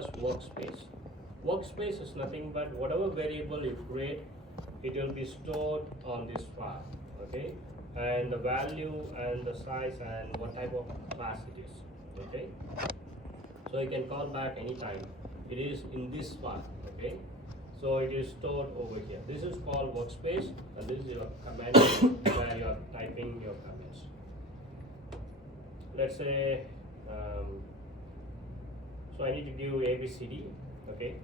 as workspace. Workspace is nothing but whatever variable you create, it will be stored on this file, okay? And the value and the size and what type of class it is, okay? So you can call back anytime. It is in this file, okay? So it is stored over here. This is called workspace, and this is your command where you are typing your comments. Let's say, so I need to give ABCD, okay?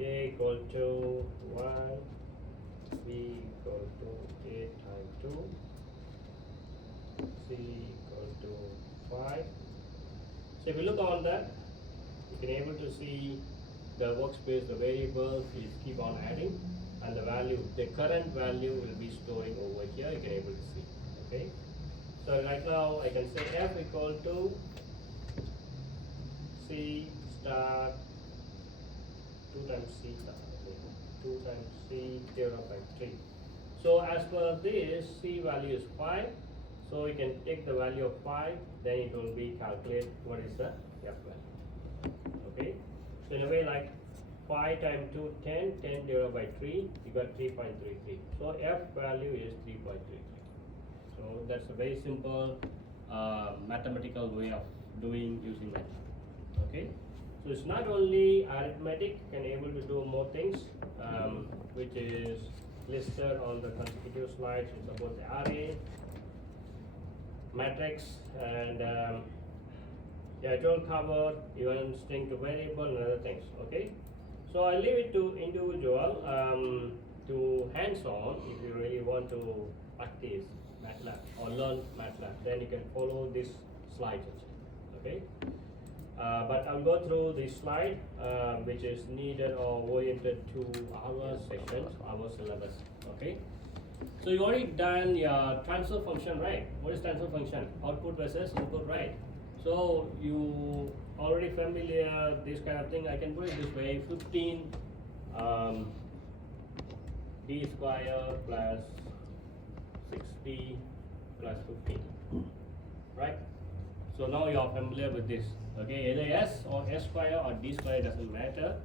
A equal to 1, B equal to 8 times 2, C equal to 5. So if you look on that, you can able to see the workspace, the variables is keep on adding, and the value, the current value will be storing over here. You can able to see, okay? So right now I can say F equal to C star 2 times C star, okay? 2 times C divided by 3. So as per this, C value is 5. So you can take the value of 5, then it will be calculate what is the F value, okay? So in a way like 5 times 2, 10, 10 divided by 3, you got 3.33. So F value is 3.33. So that's a very simple mathematical way of doing using MATLAB, okay? So it's not only arithmetic, you can able to do more things, which is listed on the consecutive slides. It's about the array, matrix, and yeah, it will cover even string to variable and other things, okay? So I leave it to individual to hands-on. If you really want to practice MATLAB or learn MATLAB, then you can follow this slide, okay? But I'll go through this slide, which is needed or oriented to our sessions, our syllabus, okay? So you already done your transfer function, right? What is transfer function? Output versus input, right? So you already familiar this kind of thing. I can put it this way: 15 d square plus 60 plus 15, right? So now you are familiar with this, okay? Either s or s square or d square, doesn't matter.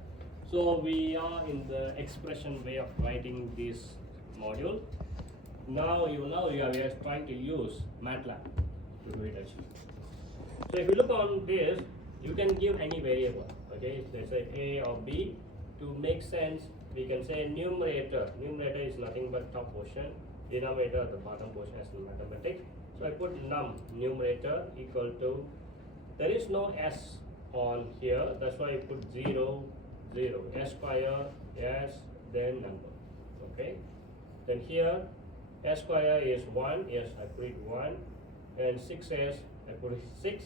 So we are in the expression way of writing this module. Now we are trying to use MATLAB to do it actually. So if you look on this, you can give any variable, okay? Let's say A or B. To make sense, we can say numerator. Numerator is nothing but top portion. Denominator, the bottom portion, as in mathematics. So I put num, numerator, equal to, there is no s on here, that's why I put 0, 0. S square, yes, then number, okay? Then here, s square is 1, yes, I put it 1, and 6s, I put it 6,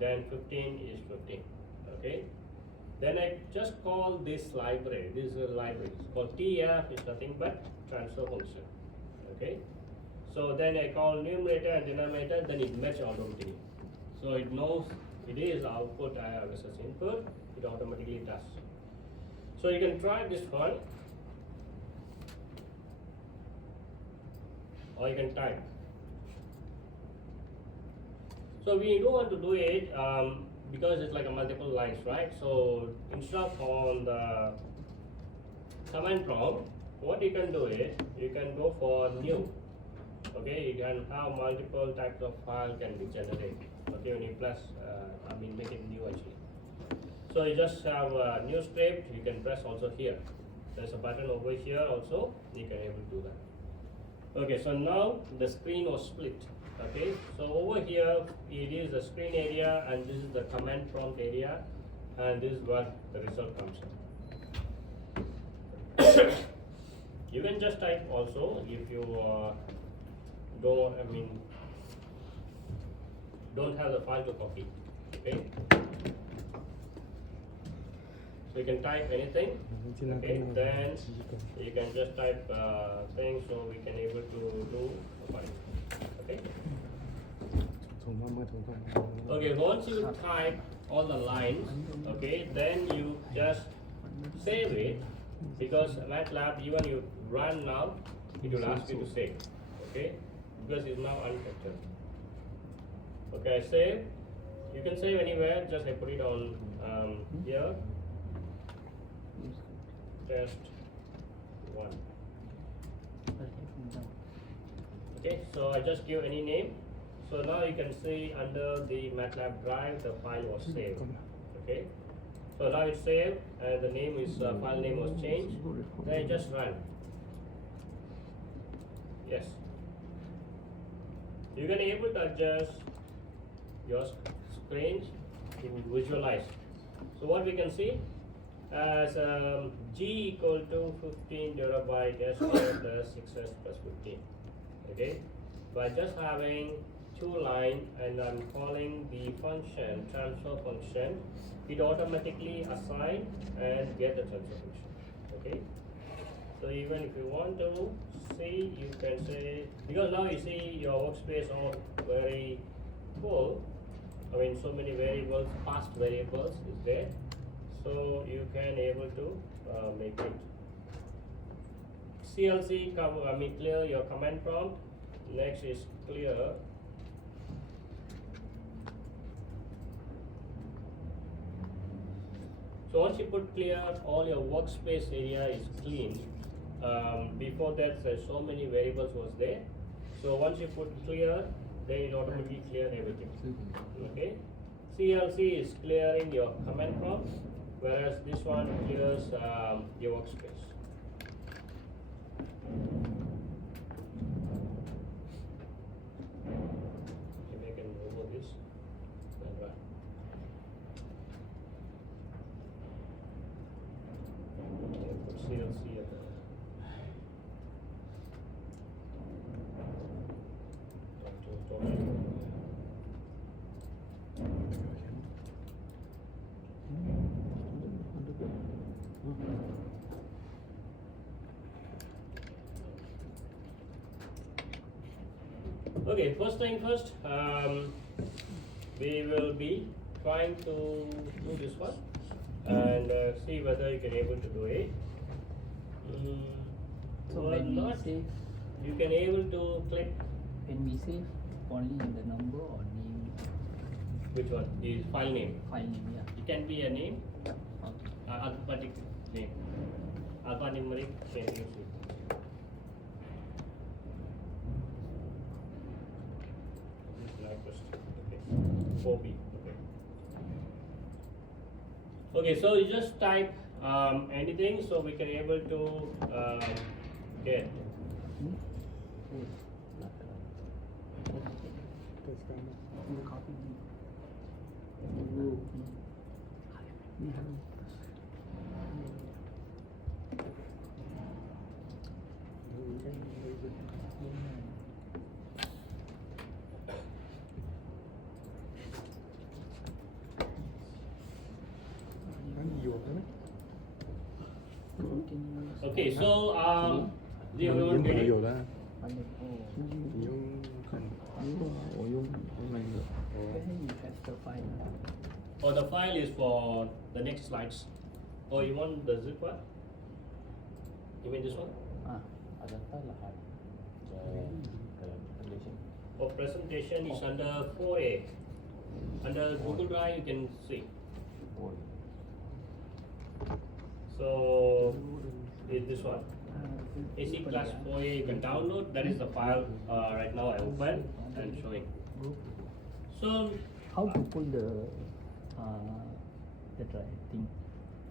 then 15 is 15, okay? Then I just call this library, this is a library, it's called TF, is nothing but transfer function, okay? So then I call numerator and denominator, then it matches automatically. So it knows it is output versus input, it automatically does. So you can try this one, or you can type. So we don't want to do it because it's like a multiple lines, right? So instead of on the command prompt, what you can do is you can go for new. Okay, you can have multiple types of file can be generated. Okay, when you plus, make it new actually. So you just have a new script. You can press also here. There's a button over here also. You can able to do that. Okay, so now the screen was split. Okay, so over here it is the screen area, and this is the command prompt area, and this is what the result comes in. You can just type also if you don't have the file to copy. Okay, so you can type anything. Okay, then you can just type things, so we can able to do a file. Okay. Okay, once you type all the lines, okay, then you just save it, because MATLAB, even you run now, it will ask you to save, okay, because it's now unfactored. Okay, I save. You can save anywhere. Just I put it on here test 1. Okay, so I just give any name. So now you can see under the MATLAB drive the file was saved. Okay, so now it's saved and the name is file name was changed. Then just run. Yes, you can able to adjust your screen to visualize. So what we can see as G equal to 15 divided by S square plus 6S plus 15. Okay, by just having two line and I'm calling the function transfer function, it automatically assign and get the transfer function. Okay, so even if you want to see, you can say, because now you see your workspace all very full. I mean, so many variables, past variables is there, so you can able to make it. CLC clear your command prompt. Next is clear. So once you put clear, all your workspace area is clean. Before that, there's so many variables was there. So once you put clear, then it automatically clear everything. Okay. CLC is clearing your command prompt, whereas this one clears your workspace. Maybe I can remove this and run. Okay, put CLC at the Okay, first thing first, we will be trying to do this one and see whether you can able to do it. So or when not, we save, you can able to click when we save only in the number or name, which one? The file name. file name, yeah. It can be a name, Okay. alphabetic name, alphanumeric can use it. Okay. 4B. Okay. Okay, so you just type anything, so we can able to get. Okay, so everyone get it? 有了， Oh, 你用看，我用 online 的。 where you have the file? Or the file is for the next slides. Or you want the zip file? You mean this one? Ah, Ada file lah kan presentation. For presentation is under 4A. Under Google Drive you can see. So is this one. AC class 4A you can download. That is the file right now I open and showing. So how to pull the drive thing,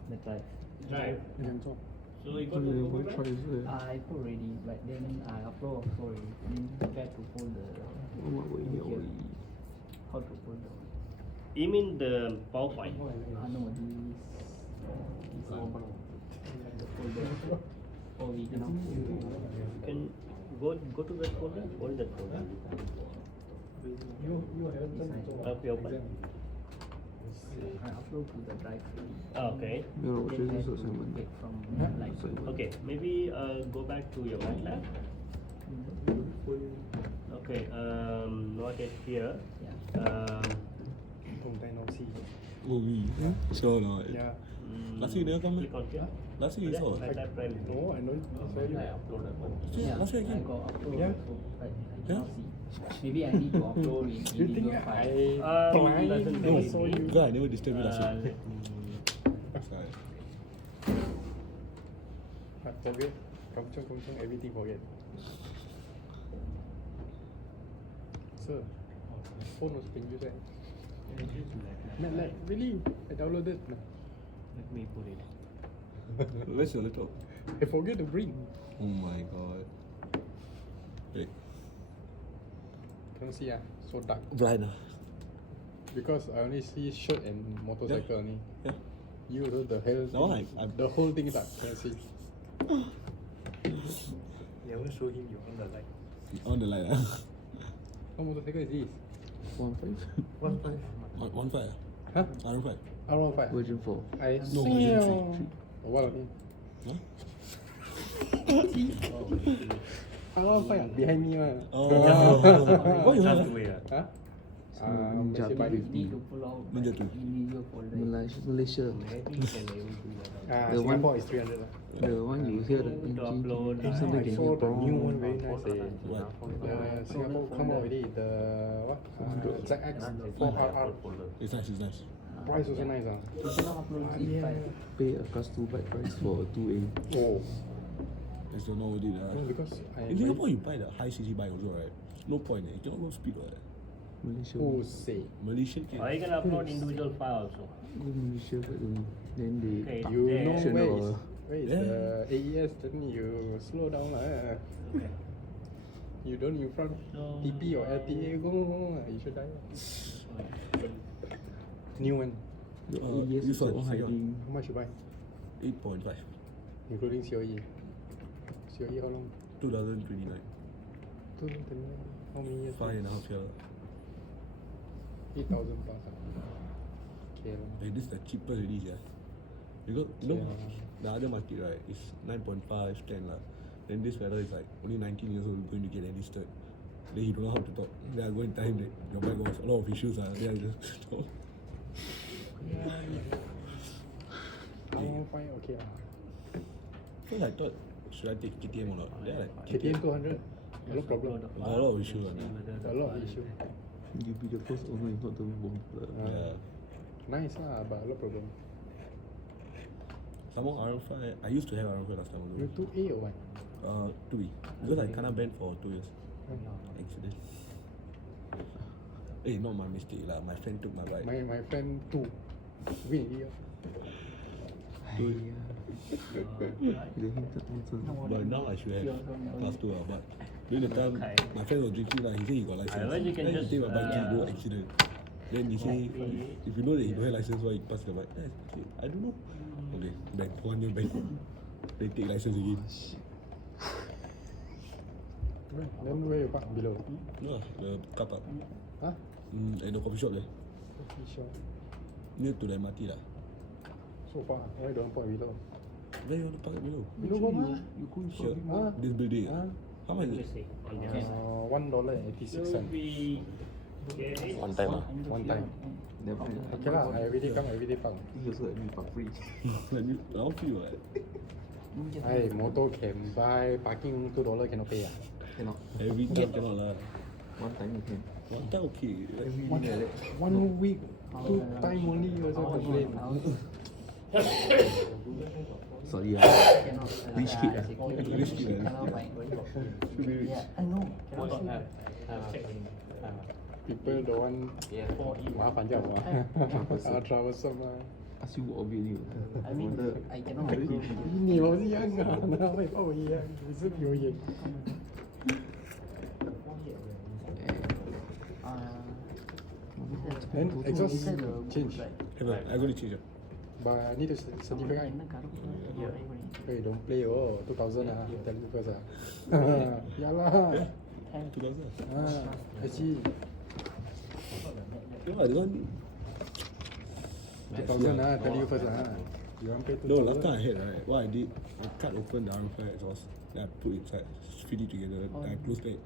the drive? drive. 很严重。 So you go 这 to 个 Google 会 Drive. 揣是， I put already, but then I upload also already. Then where to pull the? 我有 How to pull the? You mean the PowerPoint? No, this one. The folder. Oh, we cannot. You can go to that folder, hold that folder. Okay, open. I upload to the drive already. Okay. 没有，我觉 Then 得 I 是 have 什么 to？ get from like. Okay, maybe go back to your MATLAB. Okay, not yet here. Yeah. 同带脑器。 Ui, sure rồi. Yeah. Last week nữa có mấy? Click on here. Last week rồi. MATLAB Prime. No, I know. Show you. Yeah, Last week I again. got upload Yeah. also, but I cannot see. Maybe I need to upload in You think individual I file. Doesn't blind? really No, so need. you. Because I never disturb you last week. Let me Forget. Kamchong, everything forget. Sir, phone was being used. Like really? I downloaded. Let me put it. Where's your laptop? I forget to bring. Oh my god. Wait. Cannot see so dark. Blind Because I only see shirt and motorcycle only. Yeah. You know the hell. No, thing- I- the whole thing is dark. Cannot see. Never show him you on the light. On the light. What motorcycle is this? 1.5 One five. Huh? Iron five. R15. version 4. I No, see. version 3. What only? Huh? R15 behind me one. Oh. Why you have Just wait. Huh? Ninja Malaysia buy. Need to pull out Ninja like two. illegal folder. Malaysia. Maybe you can able to like The one- Singapore is 300 lah. The one you hear the to engine upload, something I can saw hear the new one boom. very nice. What? Singapore come out already. The what? ZX 4RR. It's nice, it's nice. Price also nice. you cannot upload zip file. Pay a class 2 bike price for a 2A. Oh. It's not worth it. No, because I. In Singapore, you buy the high CC bike also, right? No point. You cannot go speed, right? Malaysia. Who say? Malaysian can. Or you can upload individual file also. Go Malaysia but then they Okay, You there. know Optional where is or- the AES? Then you slow down lah. Okay. You don't in front So- TP or LTA go. You should die. New one. the Uh, ABS this one, keep on second. hiding. How much you buy? 8.5. Including COE. COE how long? 2029. 2029. How many years? 5.5 years. 8,000 plus. Okay lah. Like this is the cheapest already, yeah. Because you know Yeah. the other market right is 9.5, 10 lah. Then this fella is like only 19 years old going to get enlisted. Then he don't know how to talk. Then I go and tell him that your bike was a lot of issues. Then I just stop. How fine? Okay lah. First I thought should I take KTM or not? Then I like KTM 200. No problem. a lot of issues. A lot of issue. You be the first owner is not the bomb. Yeah. Nice lah, but a lot of problem. Some more R5. I used to have R5 last time You also. 2A or what? 2B. Because I kinda banned for 2 years. Accident. Not my mistake lah. My friend took my bike. My friend 2. Win already. The hinted answer. But now I should have class 2 but during the time my friend was drinking lah, he said he got license. Otherwise you can Then just, he take my bike to do accident. Then he say, if you know that he don't have license, why he pass the bike? Then I say, I don't know. Okay, then 1 year back, they take license again. Then where you park? Below. No, the car park. Huh? At the coffee shop there, Coffee shop. near to the MRT lah. So far, why don't park below? Where you want to park below? Below what? You go Here, Huh? this building. Huh? How much Let me is it? see. On this. $1.86. we okay. One time ah. One time. Never. Okay lah, I everyday come, everyday park. He also let me park free. Like you, I don't feel like Hey, motor can buy, parking $2 cannot pay ah. Cannot. every time cannot lah. One time you can. One time okay. Every One, day like that. 1 week, 2 time only you also complain. Sorry Cannot. Rich kid ah. Rich kid ah. Cannot buy. Should be rich. Yeah, no. Cannot see. People don't want 麻烦这样嘛 troublesome 啊 Ask you what video. I mean, I cannot. 你我是一样啊，哪会跟我一样？你是比我严。 Then exhaust change, I go to change it. but I need a certificate. Hey, don't play oh, 2000 ah, tell you first ah. Ya lah. 2000. I see. No, I don't. 2000 ah, tell you first ah. You want pay 2000? No, last time I had right. What I did, I cut open the R5 exhaust, then I put inside, feed it together, then I close it,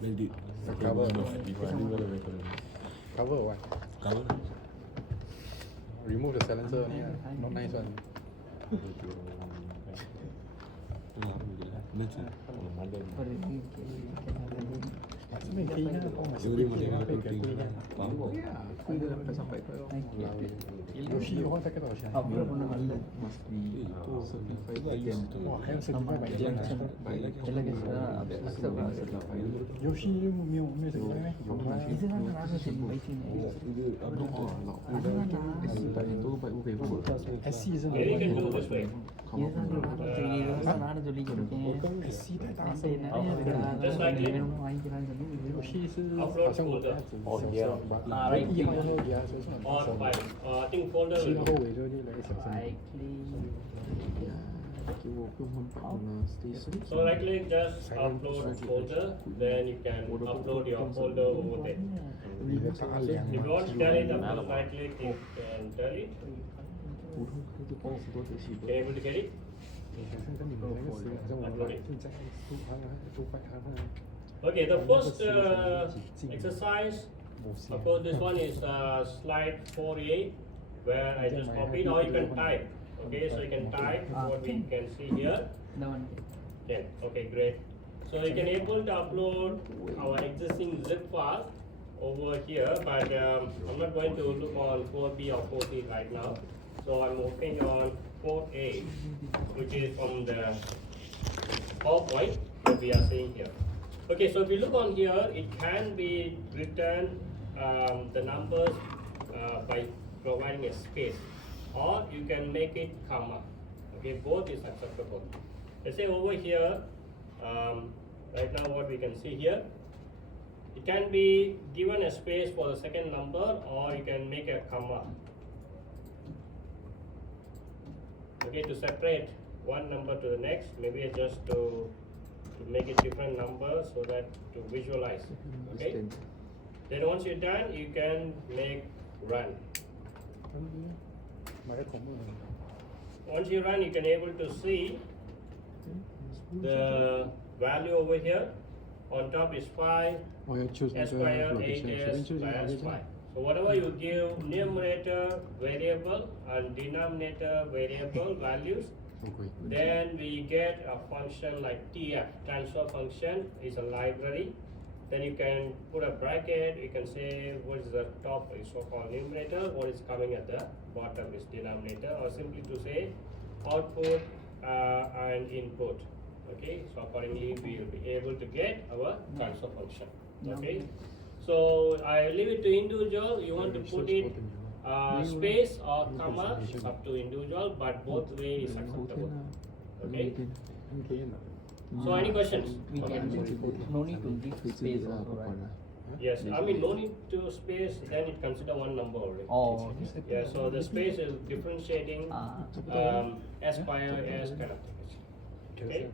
then did The cover. cover. Cover or what? Cover. Remove the silencer only ah. Not nice one. Alhamdulillah. That's it. Sampai kena kau masih Dia boleh fikir makan apa protein. kata dia. Faham? Ya, aku dah dapat sampai tu. Yoshi orang tak kata macam Upload pun நல்ல Must be certified again. Wah,还有certified by Jen ah. எல்லா case accept Yoshi 没有 certified 咩？有吗？ இது தான் நான் certified Itu apa? SC tak itu baik bukan pun. SC 是 Maybe you can do this way. இதுதான் நானும் சொல்லிக் கொடுக்கேன் SC 太大 ஆசை நிறைய இருக்குடா Just like it. வேணும்னு வாங்கிக்கலாம்னு சொல்லி Yoshi 是 Upload 好像我 folder. right 1号后底下说是 Or file. I think folder 7 will 后 do. 尾就来个小声。 Ya, kita pun nampak guna station. So right click, just upload folder, then you can upload your folder over there. 你的大量 If you want to tell it, just right click, you can tell it. 普通科技公司多仔细 Can you able to get it? 好像跟你们那个时候，好像我们现在都快他那 Okay, the first exercise, of course, this one is slide 48, where I just copied, or you can type. Okay, so you can type what we can see here. இந்த one Yeah, okay, great. So you can able to upload our existing zip file over here, but I'm not going to look on 4B or 4C right now. So I'm working on 4A, which is from the PowerPoint that we are seeing here. Okay, so if you look on here, it can be written the numbers by providing a space, or you can make it comma. Okay, both is acceptable. Let's say over here, right now what we can see here, it can be given a space for the second number, or you can make a comma. Okay, to separate one number to the next, maybe just to make it different numbers so that to visualize. Okay, then once you're done, you can make run. 买个恐怖的。 Once you run, you can able to see the value over here. On top is 5, 我要 choose 那 S 个 square, location，随 8s 便 choose 一个 plus 就 5. So whatever you give numerator variable and denominator variable values, 好贵。 then we get a function like TF, transfer function is a library. Then you can put a bracket, you can say what is the top is so-called numerator, what is coming at the bottom is denominator, or simply to say output and input. Okay, so accordingly we will be able to get our transfer function. Okay, so I leave it to individual, you want to put it space or comma, up to individual, but both way is acceptable. Okay, so any questions? we can no need to give space also right Yes, I mean no need to space, then it consider one number already. oh Yeah, so the space is differentiating S square, S kind of things. Okay,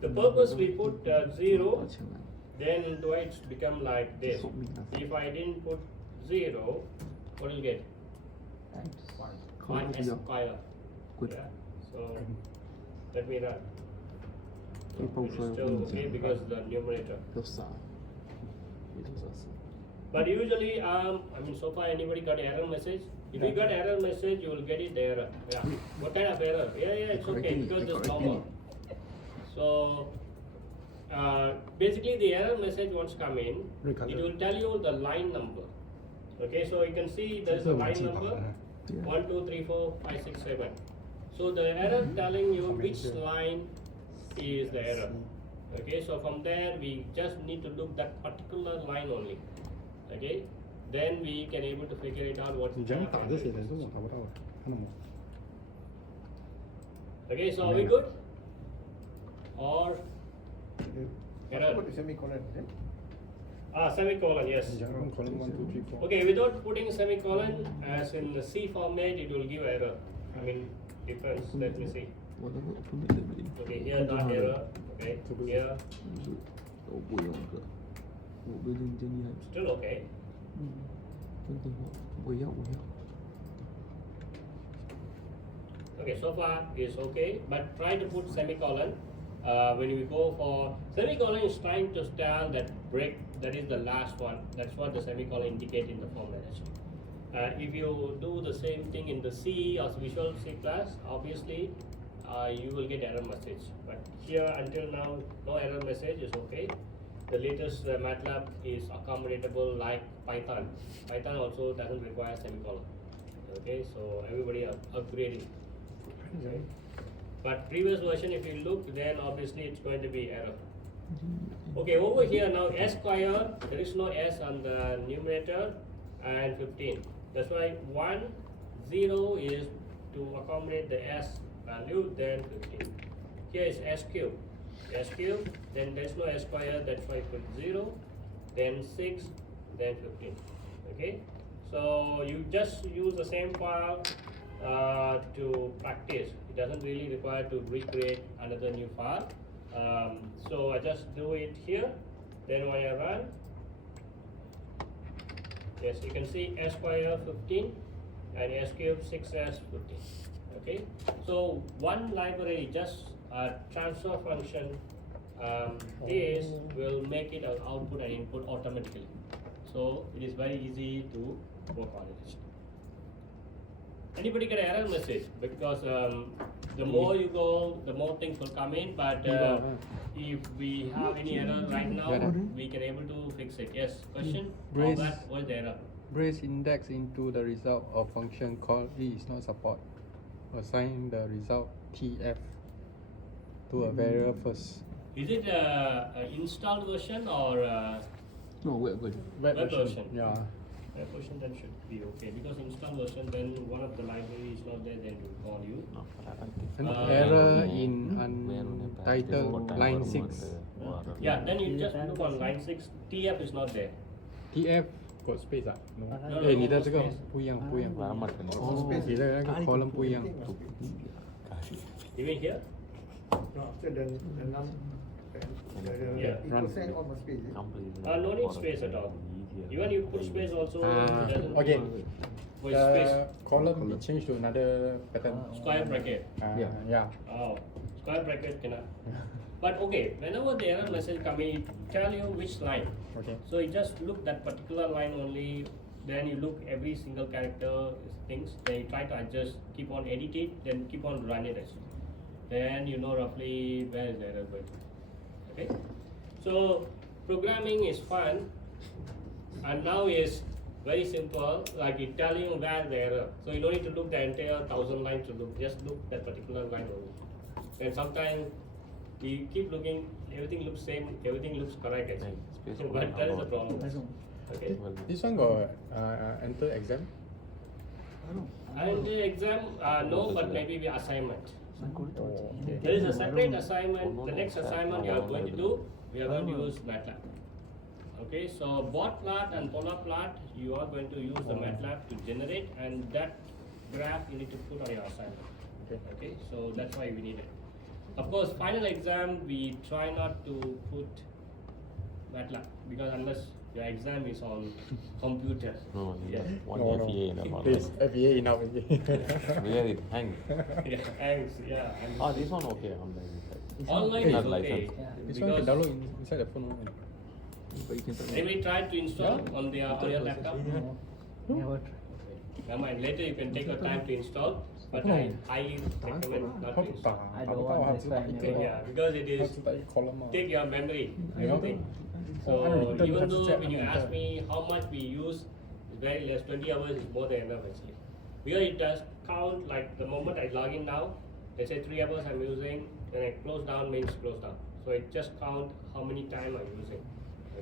the purpose we put 0, then do it's become like this. If I didn't put 0, what will you get? 1 S square. Yeah, so let me run. People It is still okay because the numerator. 都傻，也都傻死。 But usually, I mean, so far anybody got error message? If you got error message, you will get it the error. Yeah. What kind of error? Yeah, it's okay because it's normal. So, basically the error message once come in, it will tell you the line number. Okay, so you can see there is a line number 1, 2, 3, 4, 5, 6, 7. So the error telling you which line is the error. Okay, so from there we just need to look that particular line only. Okay, then we can able to figure it out what. 你这样打着写的，这我打不到啊，看到没？ Okay, so are we good? Or error? Semicolon, is it? Semicolon, yes. 你讲用 column 1 2 3 4。 Okay, without putting semicolon, as in the C format, it will give error. I mean, difference. Let me see. 我那个 open 的没， Okay, here not error. Okay, here 就是我不用这个，我不认真厉害， still okay. 真的我要。 Okay, so far is okay, but try to put semicolon. When we go for semicolon, is trying to tell that break, that is the last one. That's what the semicolon indicate in the format actually. If you do the same thing in the C or Visual C class, obviously you will get error message. But here until now, no error message is okay. the latest MATLAB is accommodatable like Python. Python also doesn't require semicolon. Okay, so everybody are upgrading. Okay. But previous version, if you look, then obviously it's going to be error. Okay, over here now S square, there is no S on the numerator, and 15. That's why 1, 0 is to accommodate the S value, then 15. Here is S cube. S cube, then there's no S square, that's why put 0, then 6, then 15. Okay, so you just use the same file to practice. It doesn't really require to recreate another new file. So I just do it here, then when I run, yes, you can see S square 15 and S cube 6S 15. Okay, so one library, just a transfer function, this will make it an output and input automatically. So it is very easy to work on it. Anybody get an error message? Because the more you go, the more things will come in. But if we have any error right now, we can able to fix it. Yes, question? All that, what is the error? Brace index into the result of function called E is not support. Assign the result TF to a variable first. Is it an installed version or No, web version. Web version. Yeah. web version? Then should be okay. Because install version, then one of the library is not there, then it will call you. An error in untitled line 6. Yeah, then you just look on line 6. TF is not there. TF กด space 啊 No, no no, 你的这个 space 不一样不一样 哦你的那个 column 不一样 Even here? No, after the num, Yeah. it will send almost space. No need space at all. Even you put space also, it doesn't okay with space. the column it change to another pattern Square bracket. yeah Oh, square bracket cannot. But okay, whenever the error message come in, it tell you which line. okay So you just look that particular line only, then you look every single character things, then you try to adjust, keep on edit it, then keep on run it as well. Then you know roughly where is the error going. Okay? So programming is fun, and now is very simple, like it telling you where the error. So you don't need to look the entire 1,000 lines to look, just look that particular line only. And sometimes we keep looking, everything looks same, everything looks correct actually. But that is the problem. Okay. this one got enter exam And the exam, no, but maybe the assignment. oh, There is a separate assignment. The next assignment you are going to do, we are going to use MATLAB. Okay, so bot plot and polar plot, you are going to use the MATLAB to generate, and that graph you need to put on your assignment. Okay, so that's why we need it. Of course, final exam we try not to put MATLAB because unless your exam is on computer. No, Yes. one no, FEA in a please FEA enough Where it hang. Yeah, thanks. Yeah. and Oh, this one okay online. Online Not is okay. license. this one can Because download inside the phone only. But you can try. maybe try to install on your laptop. Never Never mind, later you can take your time to install, but I recommend not เขา to 打 install. I 打 don't 不到 want 他 that's 只 why 打 I 一 never 个 Yeah, because it 他 is 只打一 column 啊 take your memory. I know. Everything. So even though when you ask me how much we use, it's very less. 20 hours is more than enough actually. Because it does count like the moment I log in now, let's say 3 hours I'm using, then I close down means close down. So it just count how many time I'm using.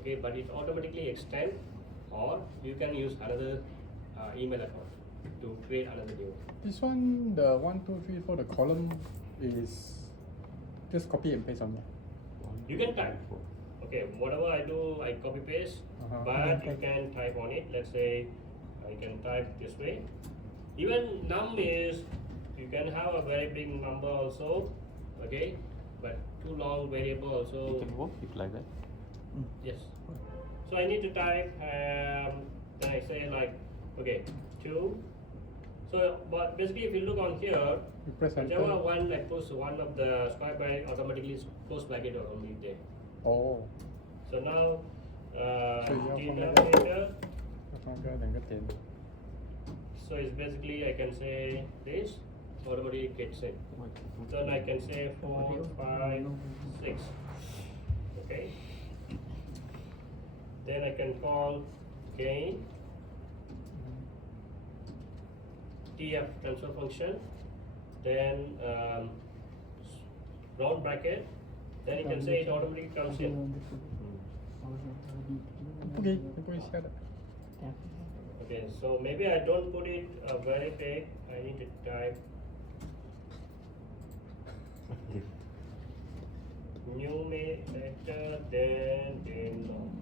Okay, but it automatically extend, or you can use another email account to create another new one. this one the 1 2 3 4 the column is just copy and paste somewhere You can type. Okay, whatever I do, I copy paste, but you can type on it. Let's say you can type this way. Even num is, you can have a very big number also, okay, but too long variable You also. can work it like that. Yes. So I need to type, then I say like, okay, 2. So, but basically if you look on here, you press whichever enter one I post one of the square bracket automatically close bracket are only there. oh So now, So you have denominator, 那个两个点 so it's basically I can say this, automatically gets in. Then I can say 4, 5, 6. Okay. Then I can call gain TF transfer function. Then round bracket. Then you can say it automatically comes in. Okay, you put it here. Okay, so maybe I don't put it very big. I need to type numerator then denominator.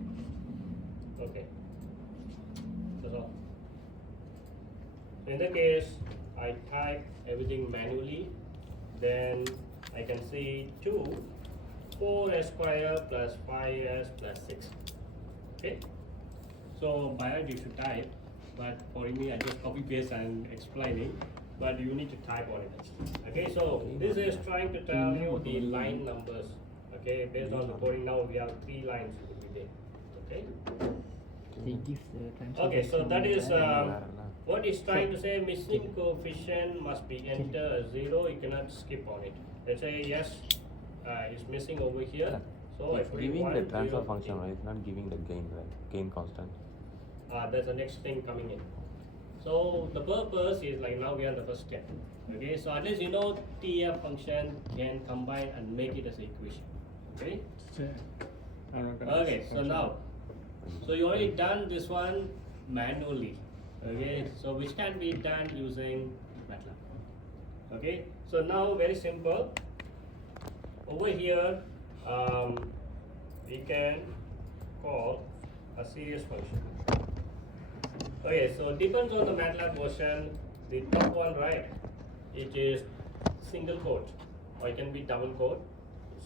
Okay, that's all. In the case, I type everything manually, then I can see 4s square plus 5s plus 6. Okay, so by right you should type, but for me I just copy paste and explaining, but you need to type on it. Okay, so this is trying to tell you the line numbers. Okay, based on the coding now we have 3 lines will be there. Okay. They give the transfer Okay, so function that is value. what is trying to say. Missing coefficient must be enter a 0. You cannot skip on it. Let's say yes, it's missing over here. So It's if we giving want the transfer 0, function, right? It's not giving the gain, right? Gain constant. That's the next thing coming in. So the purpose is like now we are the first step. Okay, so at least you know TF function can combine and make it as an equation. Okay. Okay, so now, so you already done this one manually. Okay, so which can be done using MATLAB. Okay, so now very simple. Over here, we can call a series function. Okay, so depends on the MATLAB version. The top one, right? It is single quote, or it can be double quote.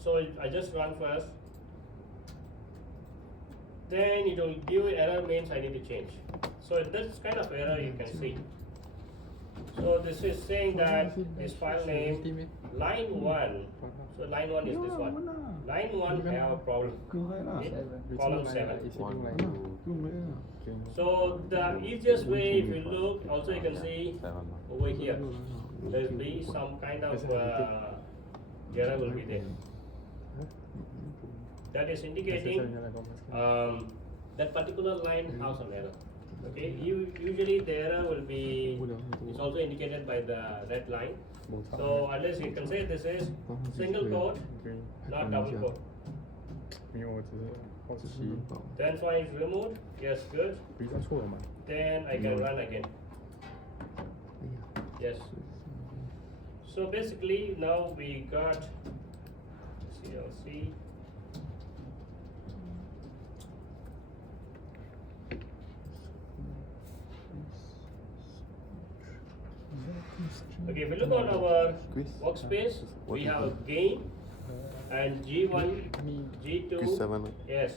So I just run first. Then it will give error, means I need to change. So this kind of error you can see. So this is saying that this file name line 1. So line 1 is this one. Line 1 have a problem. Okay? Column 7. 1, 2, So the easiest way, if you look, also you can see 7. over here, there will be some kind of error will be there. That is indicating that particular line has an error. Okay, usually the error will be, it's also indicated by the red line. So unless you can say this is single quote, not double quote. Then file is removed. Yes, good. Then I can run again. Yes. So basically now we got CLC. Okay, if you look on our workspace, we have a gain and G1, G2. Quiz 7. Yes.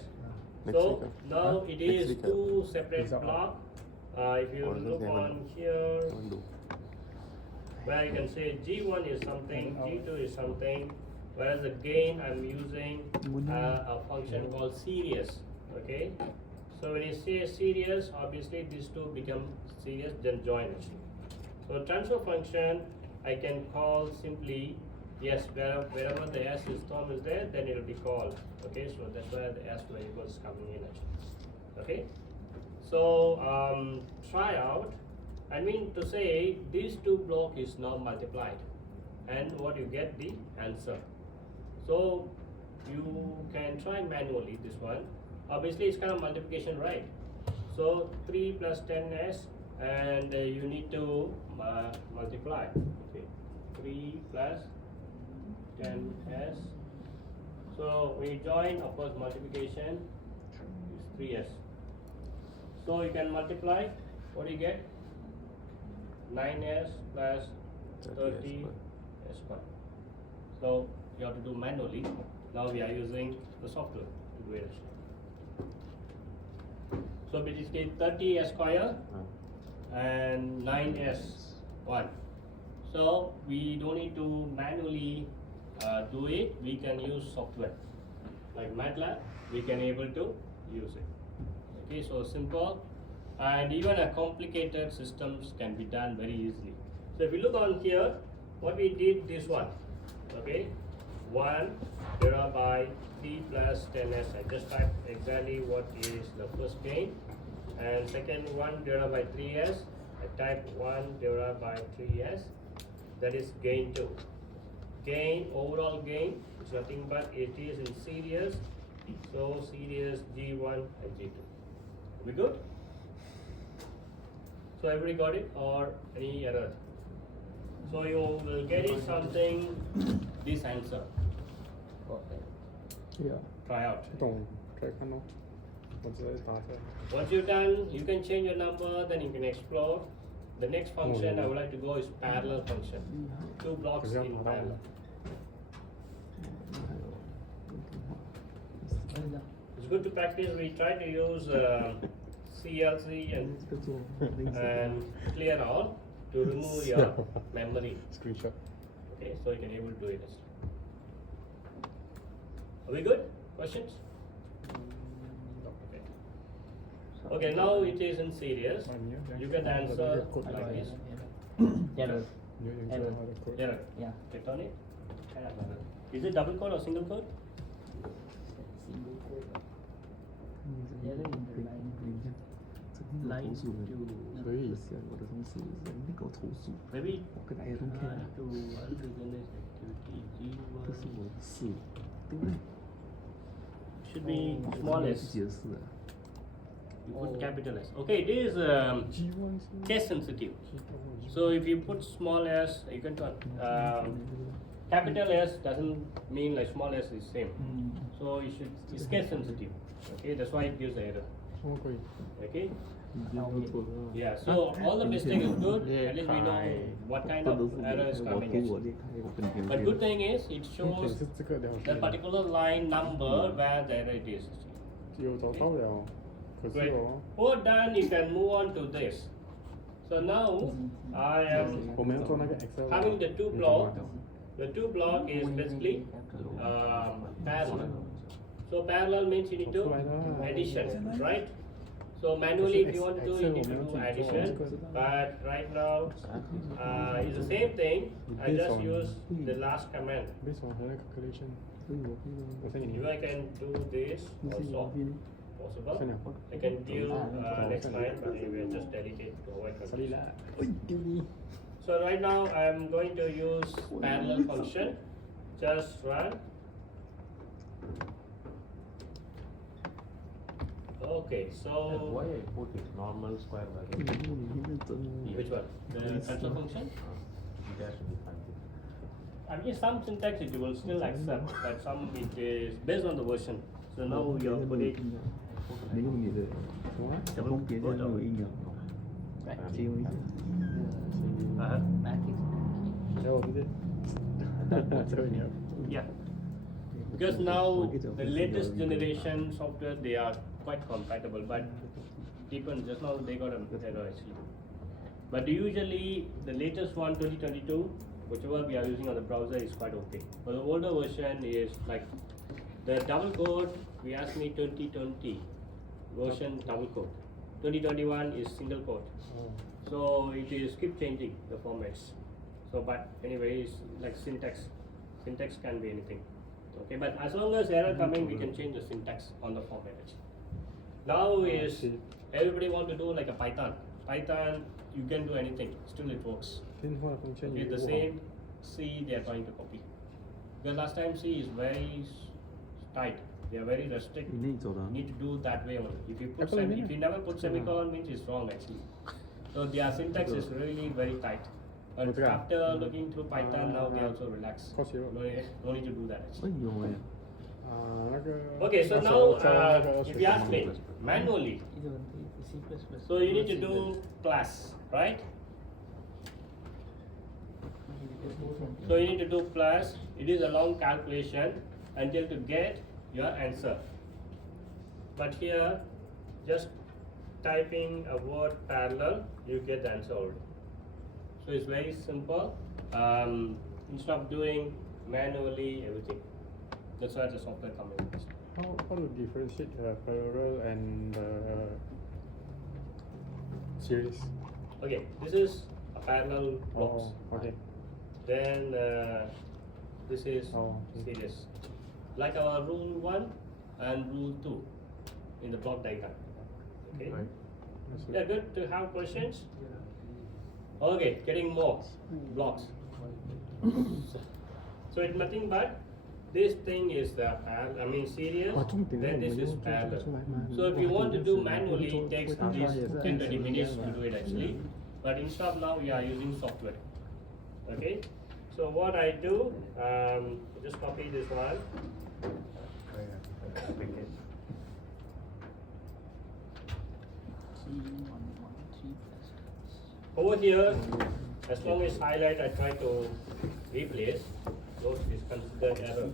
Next So week, now it Next is week, 2 separate blocks. If you What is look the on here, Do. where you can say G1 is something, G2 is something, whereas the gain I'm using a function called series. Okay. So when you say series, obviously these two become series, then join it. So transfer function I can call simply, yes, wherever the S is term is there, then it will be called. Okay, so that's where the S variable is coming in actually. Okay, so try out. I mean to say these two block is now multiplied, and what you get the answer. So you can try manually this one. Obviously it's kind of multiplication, right? So 3 plus 10s, and you need to multiply. Okay, 3 plus 10s. So we join, of course, multiplication is 3s. So you can multiply. What do you get? 9s plus 30 s square. So you have to do manually. Now we are using the software to do it. So basically 30 s square and 9s1. So we don't need to manually do it. We can use software like MATLAB. We can able to use it. Okay, so simple, and even a complicated systems can be done very easily. So if you look on here, what we did this one. Okay, 1 divided by 3 plus 10s. I just type exactly what is the first gain. And second one divided by 3s. I type 1 divided by 3s. That is gain 2. Gain, overall gain is nothing but it is in series. So series G1 and G2. We good? So everybody got it or any error? So you will get it something this answer. Yeah. Try out. 不懂，可以看咯。我直接打下来。 Once you're done, you can change your number, then you can explore. The next function I would like to go is parallel function. 2 blocks in parallel. It's good to practice. We try to use CLC and clear all to remove your memory. Screenshot. Okay, so you can able to do it. Are we good? Questions? Okay. Okay, now it is in series. You can answer like this. Error. Error. Error. Yeah. Click on it. Is it double code or single code? Single code. Error in the line. Line to 所以我的同事人家给我投诉， Maybe 我跟 I don't care， to unorganized activity 这是 G1 我的事，对不对？ should be 这是 small 我 s. 自己的事啊。 You put capital S. Okay, it is G1 是 case sensitive. So if you put small s, you can turn. Capital S doesn't mean like small s is same. So it's case sensitive. Okay, that's why it gives the error. 什么鬼？ Okay. 你今天都错了啊。 Yeah. So all the mistake is good. At least we know what kind 这 of 都是 error is 我 coming. 图我裂开，我跟别 But 人 good thing is it 目前 shows 是这个了 the particular line number where the error it is. 有找到了，可是 Great. 哦， Well done. You can move on to this. So now I am 我们要做那个 Excel。 having the 2 block. The 2 block is basically parallel. So parallel means you need to addition, right? So manually if you want to do, you need to do addition. But right now it's the same thing. I just use the last command. Based on her calculation，所以我可以我再给你 If I can do this 你是 also 我边 possible. 算了， I can do next time, but we will just delete it to avoid 所以 confusion. 啦，哎，丢你。 So right now I am going to use parallel function. Just run. Okay, so Why I put it normal square 你 bracket? 你认真哦。 which one? The transfer function? It has to be function. I mean some syntax it will still accept, but some it is based on the version. So now you are putting 没用你的，什么？小红别人没有营养，只有一个。 Matrix. 来，我直接。这个你要。 yeah. Because now the latest generation software they are quite compatible, but depends. Just now they got an error actually. But usually the latest one 2022, whichever we are using on the browser is quite okay. But the older version is like the double code. We asked me 2020 version double code. 2021 is single code. So it is keep changing the formats. So but anyway, it's like syntax. Syntax can be anything. Okay, but as long as error coming, we can change the syntax on the format. Now is everybody want to do like a Python. Python, you can do anything. Still it works. 变化的风险 Okay, 也 the 不好。 same C they are trying to copy. The last time C is very tight. They are very restricted. 你那走了 You。need to do that way only. If you put Apple if you never put semicolon means it's wrong actually. So their syntax is really very tight. But Okay. after looking through Python now they also relax. Cause you- No need to do that 哎 actually. 有哎，那个。 Okay, so 那时 now 候教那个 if you ask me manually, 这个C++。 so you need to do plus, right? So you need to do plus. It is a long calculation until to get your answer. But here, just typing a word parallel, you get the answer already. So it's very simple. Instead of doing manually everything, that's why the software coming. How to differentiate parallel and series? Okay, this is a parallel blocks. Oh, okay. Then This is Oh, okay. series. Like our rule 1 and rule 2 in the block diagram. Okay. Right. That's Yeah, good to have questions. Okay, getting more blocks. So it's nothing but this thing is the series, then this is parallel. So if you want to do manually, it takes at least 10-20 minutes to do it actually. But instead of now, we are using software. Okay. So what I do, just copy this one. Over here, as long as highlight, I try to replace. Note is considered error.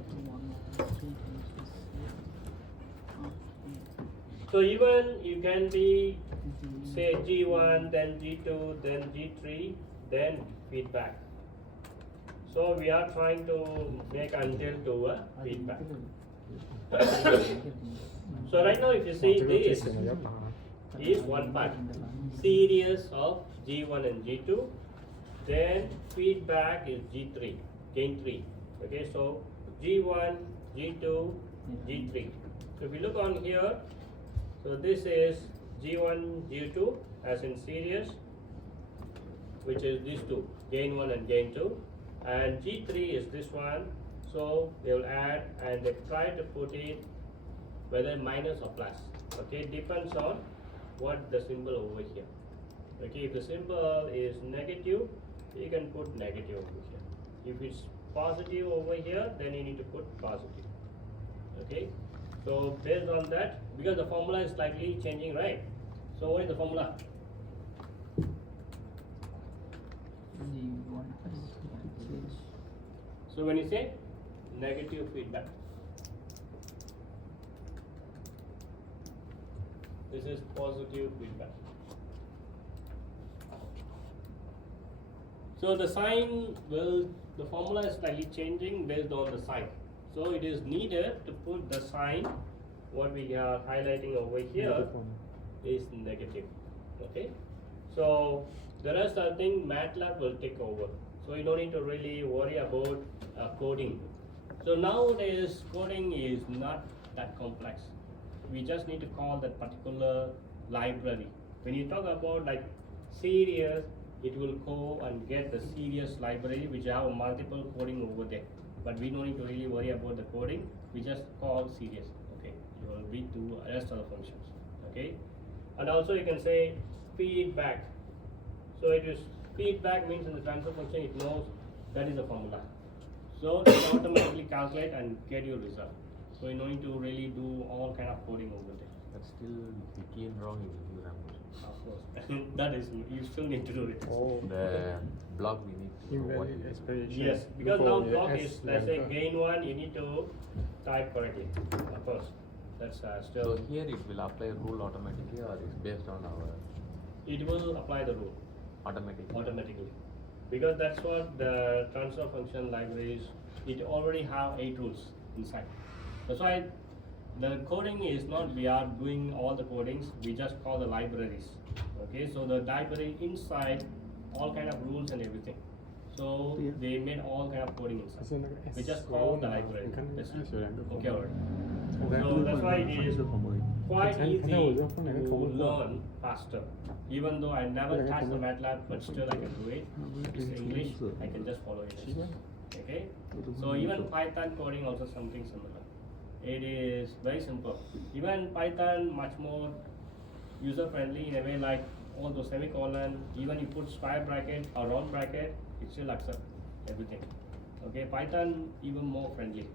So even you can be say G1, then G2, then G3, then feedback. So we are trying to make until to a feedback. So right now if you see this is one part, series of G1 and G2, then feedback is G3, gain 3. Okay, so G1, G2, G3. So if you look on here, so this is G1, G2 as in series, which is these two, gain 1 and gain 2, and G3 is this one. So they will add and they try to put it whether minus or plus. Okay, depends on what the symbol over here. Okay, if the symbol is negative, you can put negative over here. If it's positive over here, then you need to put positive. Okay, so based on that, because the formula is slightly changing, right? So what is the formula? So when you say negative feedback, this is positive feedback. So the sign the formula is slightly changing based on the sign. So it is needed to put the sign, what we are highlighting over here is negative. Okay. So the rest I think MATLAB will take over. So you don't need to really worry about coding. So nowadays coding is not that complex. We just need to call that particular library. When you talk about like series, it will go and get the series library which have multiple coding over there. But we don't need to really worry about the coding. We just call series. Okay, you will read to the rest of the functions. Okay, and also you can say feedback. So it is feedback means in the transfer function it knows that is the formula. So it automatically calculate and get your result. So you don't need to really do all kind of coding over there. But still, if you key in wrong, you will give ramp. Of course, that is you still need to do it. Oh, The block we need to know what invalid it is. expiration. Yes, because now For block S is let's say lambda. gain 1, you need to type correctly. Of course, that's still. So here it will apply rule automatically or is based on our It will apply the rule automatically. because that's what the transfer function libraries. It already have 8 rules inside. That's why the coding is not we are doing all the codings. We just call the libraries. Okay, so the library inside all kind of rules and everything. So they made all kind of coding inside. 是那个 S We just call the library. 你看那个 That's S 有两个 okay, alright. 我刚才 So 不是 that's 放 why 放 it 一 is 个口味 quite 才 easy 才我就放两个 to 口味 learn faster. Even though I never touched the MATLAB, but still I can do it. It's English, I can just follow it. Okay. So even Python coding also something similar. It is very simple. Even Python much more user friendly in a way like all those semicolon. Even you put square bracket or round bracket, it still accept everything. Okay, Python even more friendly.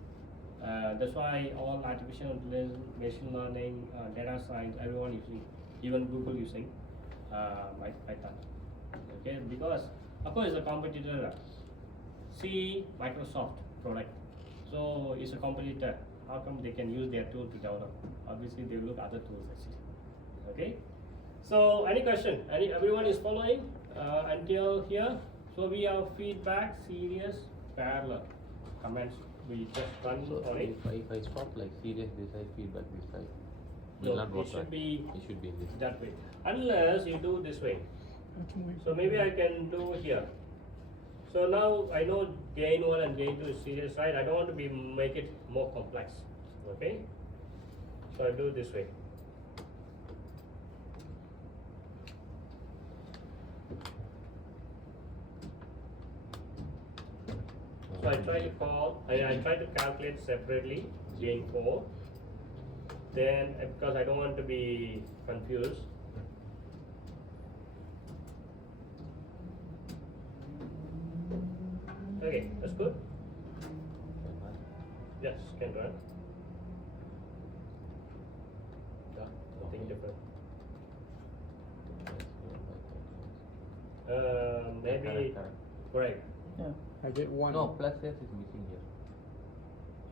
That's why all artificial intelligence, machine learning, data science, everyone using, even Google using Python. Okay, because of course the competitor, see Microsoft product. So it's a competitor. How come they can use their tool to develop? Obviously they will look other tools actually. Okay. So any question? Everyone is following until here? So we have feedback, series, parallel comments. We just run So on it. if I stop like series this side, feedback this side, will No, not work it should right. be It should be in this. that way. Unless you do this way. So maybe I can do here. So now I know gain 1 and gain 2 is serious, right? I don't want to make it more complex. Okay? So I do it this way. So I try to calculate separately gain 4. Then because I don't want to be confused. Okay, that's good. Yes, can run. Yeah, nothing different. Maybe correct. Yeah. I get 1. No, plus S is missing here.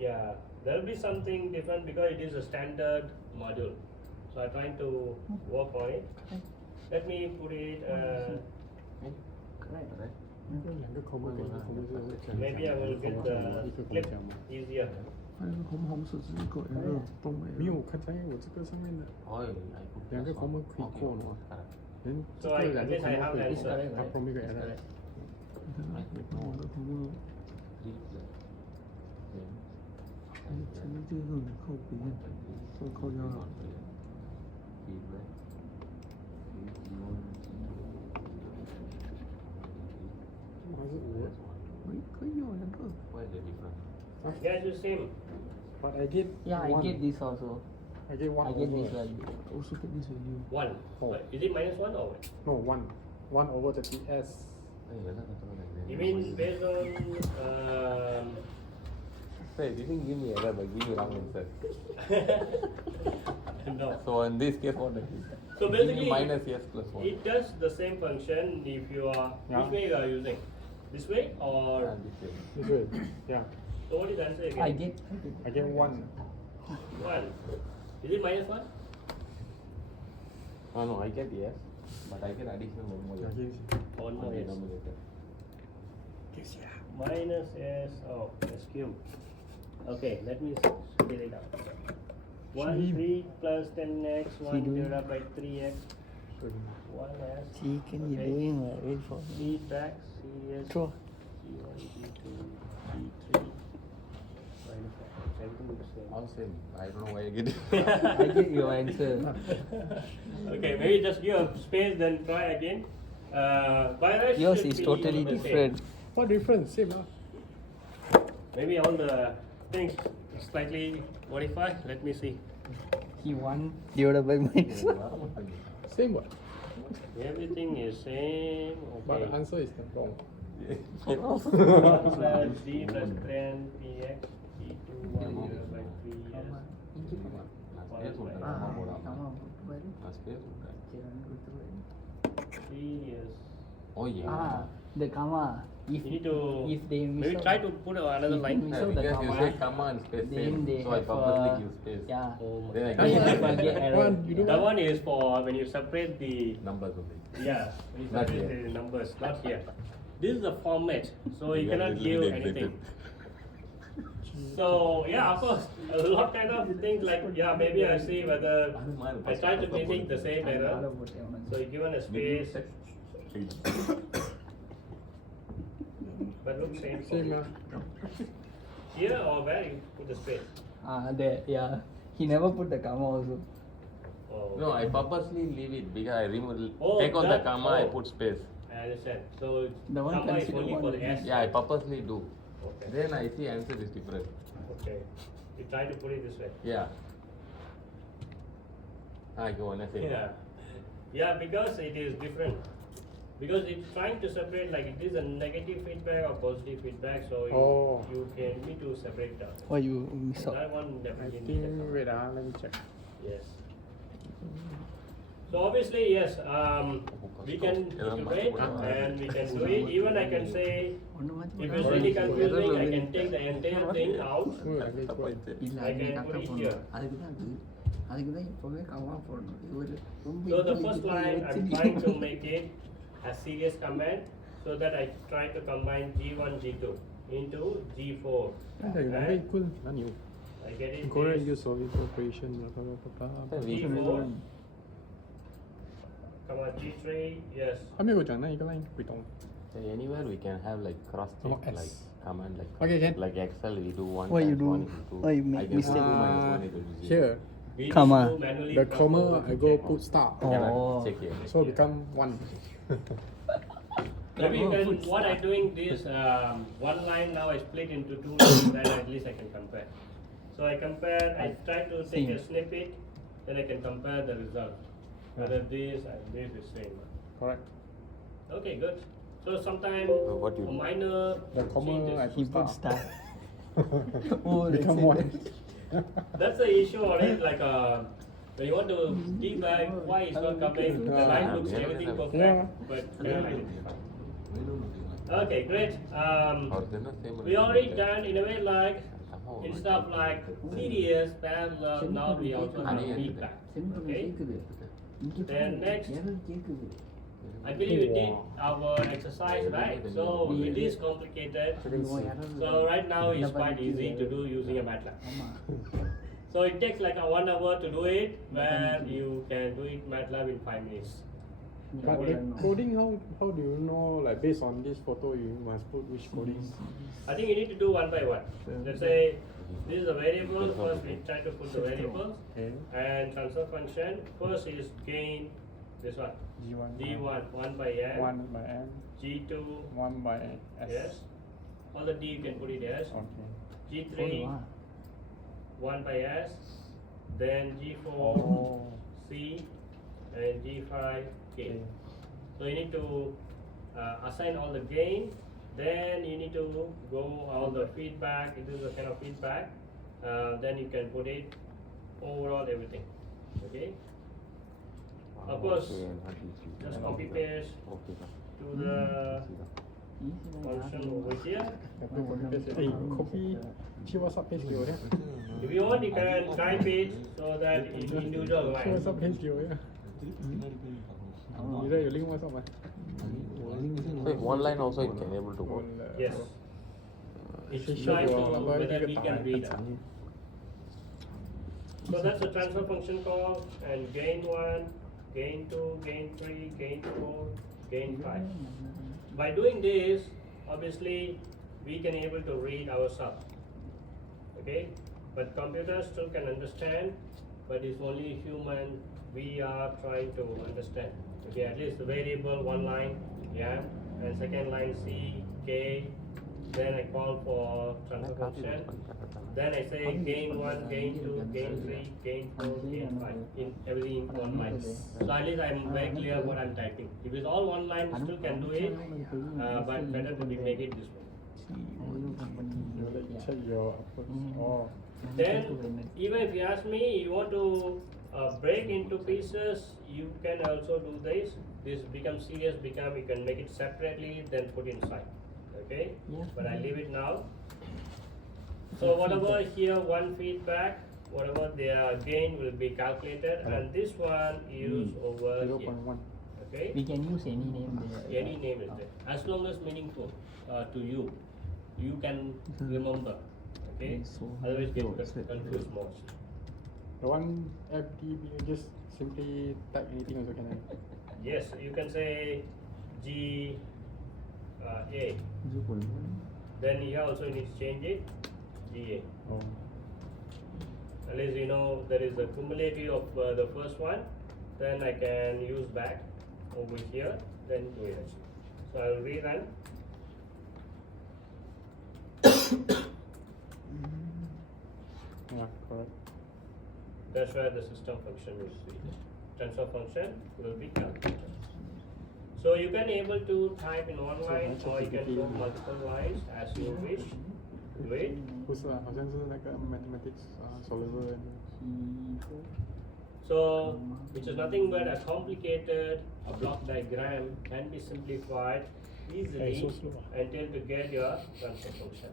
Yeah, there will be something different because it is a standard module. So I'm trying to work on it. Let me put it. Correct. Correct. 两个 comma 跟一个 comma 是讲 Maybe I will get the 一个 clip 讲嘛。 easier. 那个红色只是一个 error 都没没有，我看在我这个上面的， Oh, I put 两个 plus one. comma 可以 Okay, 过了 okay, correct. 人这 So I 个两个 at least I have comma 可 the 以过 answer. 它 from 一个 error。 我的红色 Three plus. Then 前面这个你靠边，这靠腰了。 three plus.还是5。哎，可以哦，两个。 What is the difference? Yeah, it's the same. But I get Yeah, I 1. get this also. I get 1 I get over. this value. Also get this value. 1. Oh. Is it minus 1 or what? No, 1. 1 over the TS. You mean based on Sir, you didn't give me error, but give me wrong answer. no. So in this case, what does it? So Give me basically, minus S plus 1. it does the same function if you are Yeah. which way you are using? This way or And this way. This way. Yeah. so what is the answer again? I get. I get 1. 1. Is it minus 1? Oh no, I get yes, but I get additional one more. I yes. get One On more the yes. denominator. Minus s s cube. Okay, let me spell it out. 1 3 plus 10x 1 doing- divided by 3x 1s. She can be Okay. doing wait for me. C track cs Sure. c1 c2 c3 minus everything is the same. All same. I don't know why I get it. I get your answer. Okay, maybe just give a space, then try again. By the way, Yours should is be totally the same. different. What difference? Same Maybe all the things slightly modified. Let me see. He 1 divided by minus 1. Same what? Everything is same. But the Okay. answer is wrong. 1 plus d plus 10 px d2 1 divided by 3s. Space ఉంటాయి Ah, అమ్మ కూడా come on, put it. ఆ space ఉంటాయి 3s. oh yeah Ah, the comma. If You need to if they miss maybe out- try to put another if line. they miss Yeah, out the because you comma, say comma and space then same, they so I have purposely give space. yeah. Oh my Then I Then get you might get error. One, you do That one is for when you separate the numbers only. yeah, when you Not separate here. the numbers, not here. This is the format, so you Yeah, cannot this is give really anything. excited. So yeah, of course, a lot kind of things like yeah, maybe I see whether I try to mimic the same error. So you given a space, but look same. for Same me. Here or where you put the space? There, yeah. He never put the comma also. Oh, No, I purposely leave it because I remove, Oh, take out the that- comma, I oh. put space. I understand. So The one comma is considered only one for the is- s. Yeah, I purposely do. Okay. Then I see answer is different. Okay. You try to put it this way. Yeah. I go on, I say. Yeah. Yeah, because it is different. Because it's trying to separate like it is a negative feedback or positive feedback, so Oh. you can need to separate that. Why you miss out? That one I definitely think, needs a wait, let me check. yes. So obviously yes, we can integrate and we can do it. Even I can say if it's really confusing, I can take the entire thing out. இல்ல I நீ can கரெக்டாக put it போடணும் here. அதுக்கு தான் இப்போவே கம்மா போடணும் இவர் ரொம்ப So the first line I'm trying to make it a serious command so that I try to combine G1, G2 into G4. 那个有两个 equal，哪里有 I get it.？Correct this, use of operation，blah blah blah blah. G4, comma G3, yes. 他没有讲那一个 line，不懂。Anywhere we can have like cross check, S. like command, like Okay, can. like Excel, we do one. Why you times do- one equal to why you I make can mistake? put 2 minus 1 equal to 0. Here, We need Comma. to manually the cross comma over I to go check. put star. Yeah, Oh. check here. So become 1. Maybe you can, what I'm doing this, one line now I split into 2 lines, then at least I can compare. So I compare, I try to take a snippet, then I can compare the result. Whether this and this is same. Correct. Okay, good. So sometimes So what you a do? minor The comma I changes. He put put star. star. Oh, Become that's 1. That's the issue, right? Like when you want to debug why it's not coming, the line looks everything perfect, Yeah. but cannot identify. Okay, great. Or then the same We already like- done in a way like somehow instead of like TDS, parallel, now we also have feedback. Okay. Then next, I believe we did our exercise, right? So it is complicated. So right now it's quite easy to do using a MATLAB. So it takes like 1 hour to do it, when you can do it MATLAB in 5 minutes. But the coding, how do you know, like based on this photo, you must put which coding? I think you need to do one by one. Let's say this is a variable. First, we try to put the variables Okay. and transfer function. First is gain. This one. G1. D1 1 by n. 1 by n. G2 1 by s. yes. All the D you can put it as. Okay. G3 1 by s. Then G4 Oh. C and G5 K. Okay. So you need to assign all the gain. Then you need to go all the feedback. It is a kind of feedback. Then you can put it overall everything. Okay. Of course, Okay, not easy. just copy paste Okay, sir. to the function over here. Have to copy paste. Hey, copy. She WhatsApp page you here. If you want, you can type it so that in individual She line. WhatsApp page you here. You know your link WhatsApp ah? So one line also it can able to work. Yes. It's She trying show to your number, whether you we get can the read. answer. So that's the transfer function call, and gain 1, gain 2, gain 3, gain 4, gain 5. By doing this, obviously, we can able to read ourselves. Okay? But computers still can understand, but it's only human we are trying to understand. Okay, at least the variable 1 line, yeah, and second line C, K, then I call for transfer function. Then I say gain 1, gain 2, gain 3, gain 4, gain 5, in everything in 1 line. So at least I'm very clear what I'm typing. If it's all 1 line, still can do it, but better to make it this way. You like check your uploads. Oh. Then, even if you ask me, you want to break into pieces, you can also do this. This becomes serious, you can make it separately, then put inside. Okay? But I leave it now. So whatever here, one feedback, whatever their gain will be calculated, and this one is over here. 0.1. Okay? We can use any name there. Any name is there. As long as meaningful to you, you can remember. Okay? Otherwise get confused more. The one FTP, you just simply type anything also can. Yes, you can say G A. Then here also you need to change it GA. Oh. At least you know there is a cumulative of the first one. Then I can use back over here. Then do it. So I will rerun. Yeah, correct. That's where the system function will be. Transfer function will be calculated. So you can able to type in one line or you can go multiple lines as you wish. Do it. 不是啊，好像是那个 mathematics solver. So which is nothing but a complicated a block diagram can be simplified easily so slow. until to get your transfer function.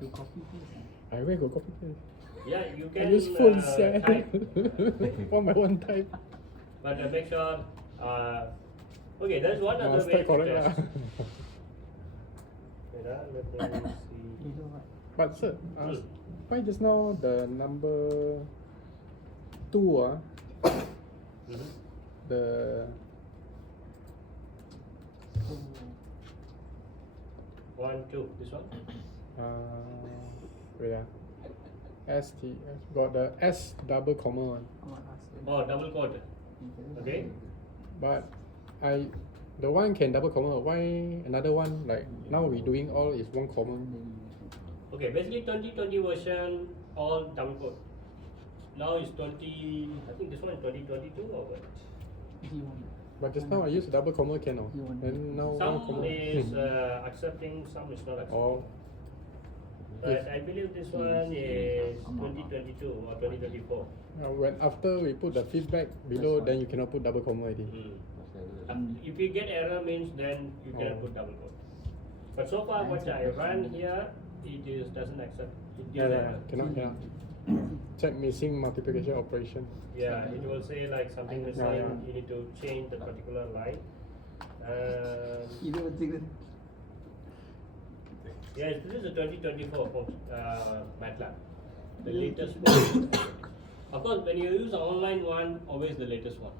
I where got copy paste? Yeah, you I can use phone type, for my own type. but make sure. Okay, there's one other Must way type to correct test. lah. Let me see. But sir, why just now the number 2 Mhm. the 1, 2. This one. Wait ST got the S double comma one, Oh, double quote. Okay. but the one can double comma. Why another one like now we doing all is one comma? Okay. Basically, 2020 version all double quote. Now it's 20. I think this one is 2022 or what? But just now I used double comma can no? Then now one Some comma. is accepting, some is not accepting. Oh, But I believe this one is 2022 or 2024. when after we put the feedback below, then you cannot put double comma already. If you get error means then you cannot put double quote. But so far what I run here, it is doesn't accept. It gives error. Cannot. Check missing multiplication operation. Yeah, it will say like something missing. Yeah. You need to change the particular line. Yes, this is a 2024 MATLAB, the latest one. Of course, when you use the online one, always the latest one.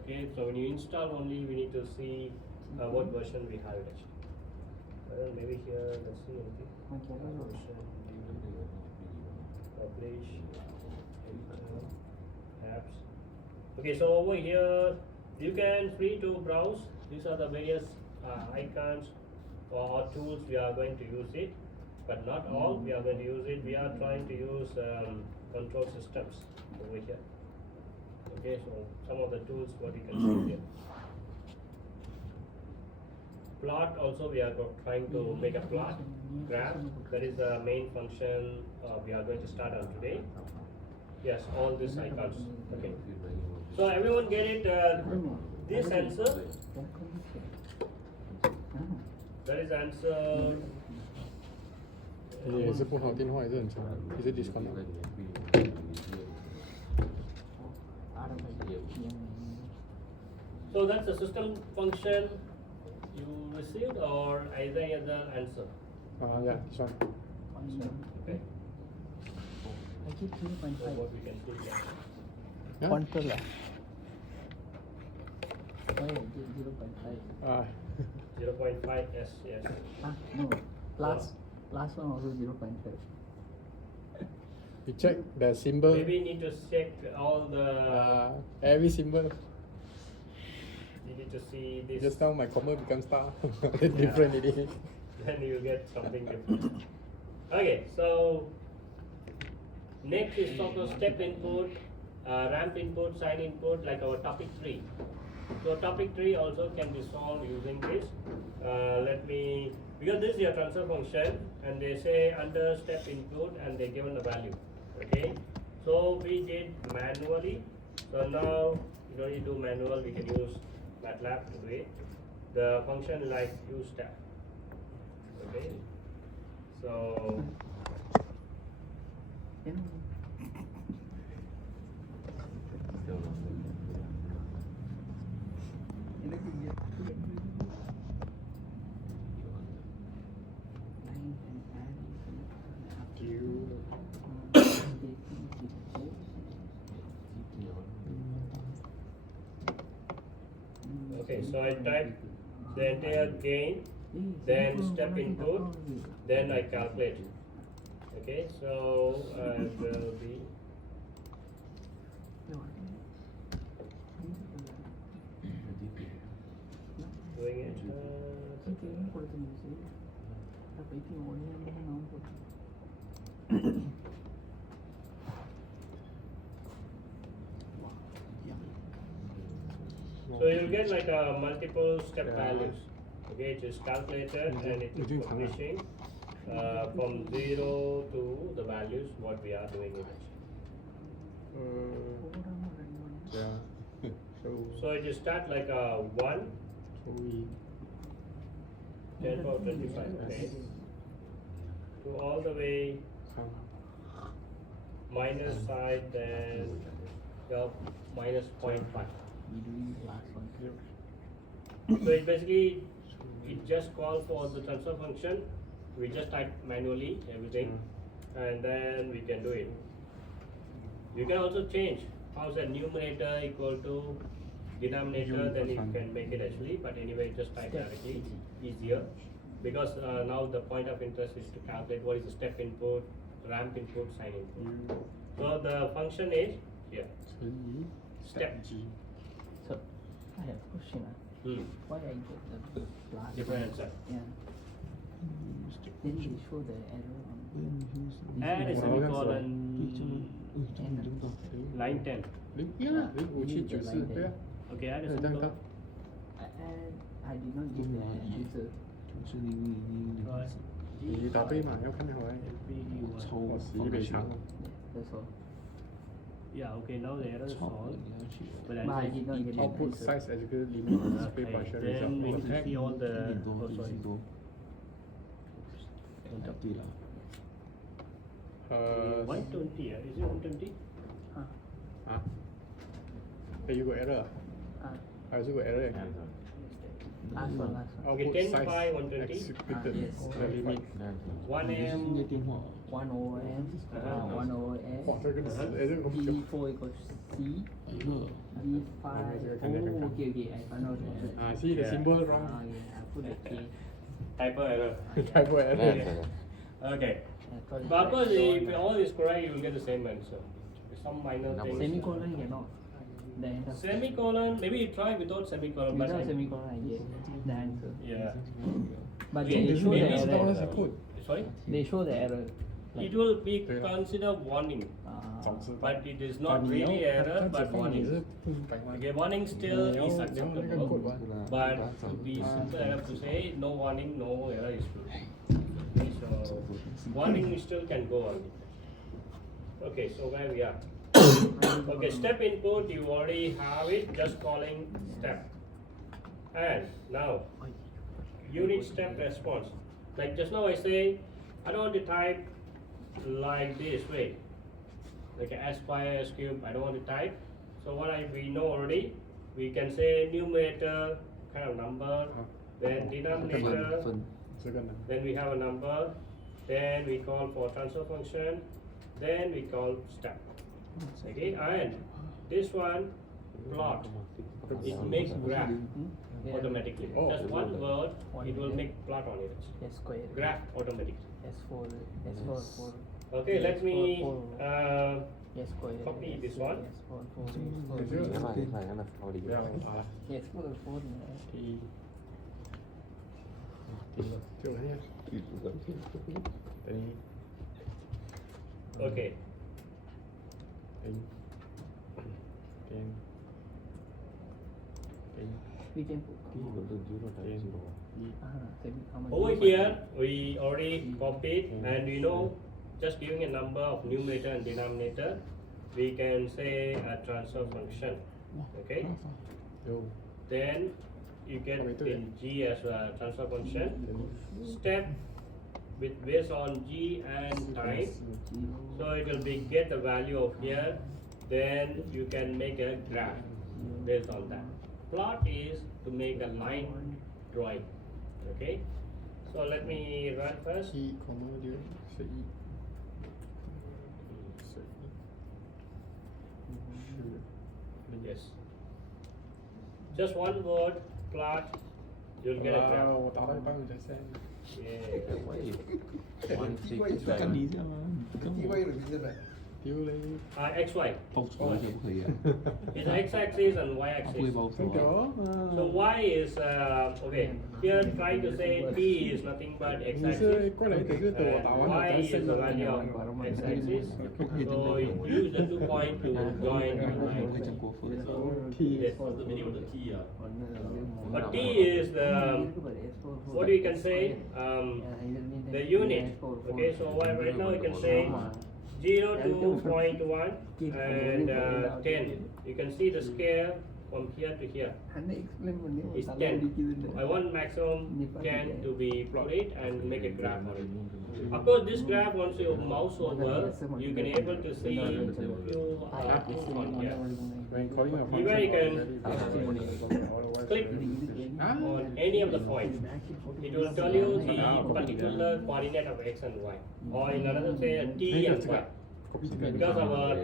Okay, so when you install only, we need to see what version we have it actually. Maybe here, let's see anything. Version, publish, apps. Okay, so over here, you can free to browse. These are the various icons or tools we are going to use it, but not all we are going to use it. We are trying to use control systems over here. Okay, so some of the tools what you can see here. Plot also we are trying to make a plot graph. That is the main function we are going to start on today. Yes, all these icons. Okay. So everyone get it? This answer. That is answer. 也是不好，电话也是很长，一直 disconnect。 So that's the system function you received, or is there any other answer? Yeah, this one. Okay. I keep So 0.5. what we can do here. Yeah? Control lah. Why 0.5? 0.5, yes. No. Last one also 0.5. You check the symbol. Maybe need to check all the. Every symbol. You need to see this. Just now my comma becomes star. Different it is. Then you get something different. Okay, so next is sort of step input, ramp input, sign input, like our topic 3. So topic 3 also can be solved using this. Because this is your transfer function and they say under step input and they given the value. Okay, so we did manually. So now you don't need to do manual, we can use MATLAB to do it. The function like use step. Okay, so okay, so I type the entire gain, then step input, then I calculate. Okay, so I will be doing it. So you'll get like a multiple step values. Okay, it is calculated and it is publishing from 0 to the values what we are doing it. Yeah. So it will start like a 1, So we 10 power 25, okay, to all the way minus side, then minus 0.5. So it basically, it just calls for the transfer function. We just type manually everything and then we can do it. You can also change how's the numerator equal to denominator, then you can make it actually, but anyway just type directly, easier. because now the point of interest is to calculate what is the step input, ramp input, sine input. So the function is here. 乘以 Step. G So I have a question. Why I get the plus? Different answer. Yeah. Then they show the error on. Add a They show the semicolon. error. Line 10. 0.5794对啊 Okay, add a 对这样 semicolon. 到 I did not get the answer. 就是0.000 Right. 你答对嘛？要看回来，超我11倍长。 That's all. Yeah, okay, now the error is 超 solved. 你要去 But But I did not get the Output answer. size as a limit display Okay, partial then we result need to see all the. 1点多 Oh, 1 sorry. 点多，对了， 120, is it 120? Huh? 啊？哎，有个 error 啊？还有这个 error Last one, last one. Okay, 10 by 120. executed yes. the limit 1 你就是应该 m. 电话哦。 1 OM, 1 OS. 哇，这个是哎，这个很久 D4 equals C. 哎乐， D5. Oh, okay, okay. I found out the error. 啊，see the symbol Ah, wrong yeah, I put the K. Typo error. typo error Okay. I thought it's But of course, like if all is correct, you will get the same answer. Some minor things. semicolon cannot. The end of Semicolon, maybe you try without semicolon. But without semicolon I get the answer. yeah. But Okay, they show the maybe it's not error. a code Sorry? They show the error. It will be considered warning, 早知道 but it is not really error, but 你是 warning. 不明白吗？ Okay, warning still 你要 is 你要那个 acceptable, code 吧 but to be simple enough to say no warning, no error is true. Okay, so warning still can go on. Okay, so where we are. Okay, step input, you already have it, just calling step. And now, unit step response. Like just now I say, I don't want to type like this way, like S square, S cube, I don't want to type. So what we know already, we can say numerator kind of number, then denominator, 这个呢？ then we have a number, then we call for transfer function, then we call step. Okay, and this one plot, it makes graph Yeah. automatically. Oh. Just one word, it will make plot on it. S square. Graph automatically. S4. S4 4. Okay, let me S square. copy this one. S4 4. 这个 งั้นอะไรงั้นนะเอาดี 不要啊， S4 4. 第就这样，等于 Okay, 等等 We can put. ที่มันเป็นยูโรไทป์ซีโร่ How much? over here we already copied, and you know, just giving a number of numerator and denominator, we can say a transfer function. Okay, 有 then you get in G as a transfer function. Step with based on G and time. So it will be get the value of here, then you can make a graph based on that. Plot is to make a line drawing. Okay, so let me run first. 一 comma 六是一，是一， Yes. Just one word, plot, you'll get a 啊， graph. 我打到一半我在删， Yeah. ไว้วันซิก 再干你一下吗？你跟我地位的名字的，丢嘞， XY. 报仇可不可以啊？ It's x-axis and 不会 y-axis. 报仇这个啊？ So y is okay. Here trying to say t is nothing but 你是 x-axis. 过来可是等我打完了 Y 再 is 删 the 的 value of x-axis. So you use the 2 point to join the 不会 line. 这样过分。 T Yes. But t is the what you can say the unit. Okay, so right now you can say 0 to 0.1 and 10. You can see the scale from here to here. It's 10. I want maximum 10 to be plotted and make a graph on it. Of course, this graph, once you mouse over, you can able to see few things on here. when calling a Even you can function click on any of the points. It will tell you the particular coordinate of x and y. Or in another say t and y. Because our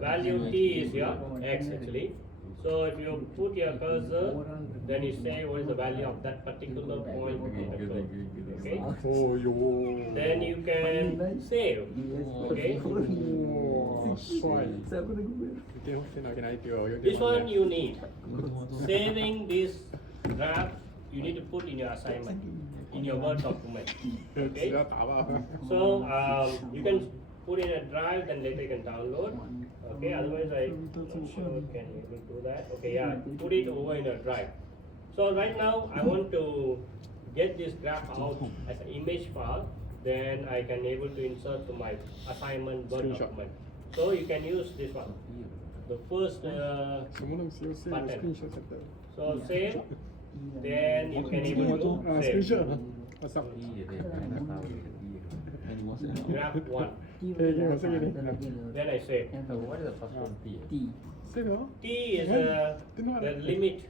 value t is here, x actually. So if you put your cursor, then you say what is the value of that particular point on the curve. Okay. Oh yo. Then you can save. Okay. Wow, 帅。给他一丢，有点 This one you need. Saving this graph, you need to put in your assignment, in your Word document. 只 Okay. 要打吧。 So you can put in a drive, then later you can download. Okay. Otherwise, I'm not sure can you able to do that. Okay. Yeah. Put it over in a drive. So right now, I want to get this graph out as an image file. Then I can able to insert to my assignment Word Screenshot. document. So you can use this one. The first. 什么东西又是 Button. screenshot 的？ So save, then you can able to 啊 save. screenshot，我操。 Graph 1. 可以给我这个你。 Then I save. So what is the first one? T. 这个哦。 T is the limit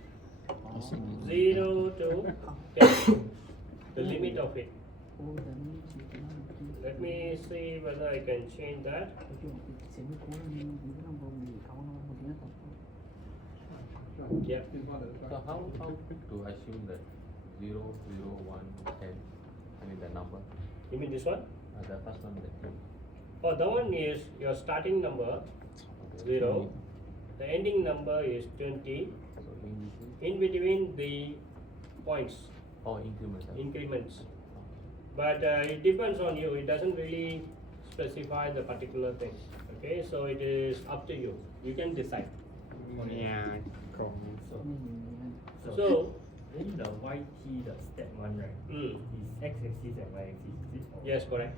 哦 0 to 10. The limit of it. Let me see whether I can change that. Yeah. So how to assume that 0, 0, 1, 10? I mean the number. You mean this one? The first one that you. Oh, that one is your starting number 0. The ending number is 20. So in In between the points, or increment. increments. But it depends on you. It doesn't really specify the particular thing. Okay, so it is up to you. You can decide. 呀，狗。 So, Then the YT, the step one, right? mm, Is x-axis and y-axis, is it? Or- yes, correct.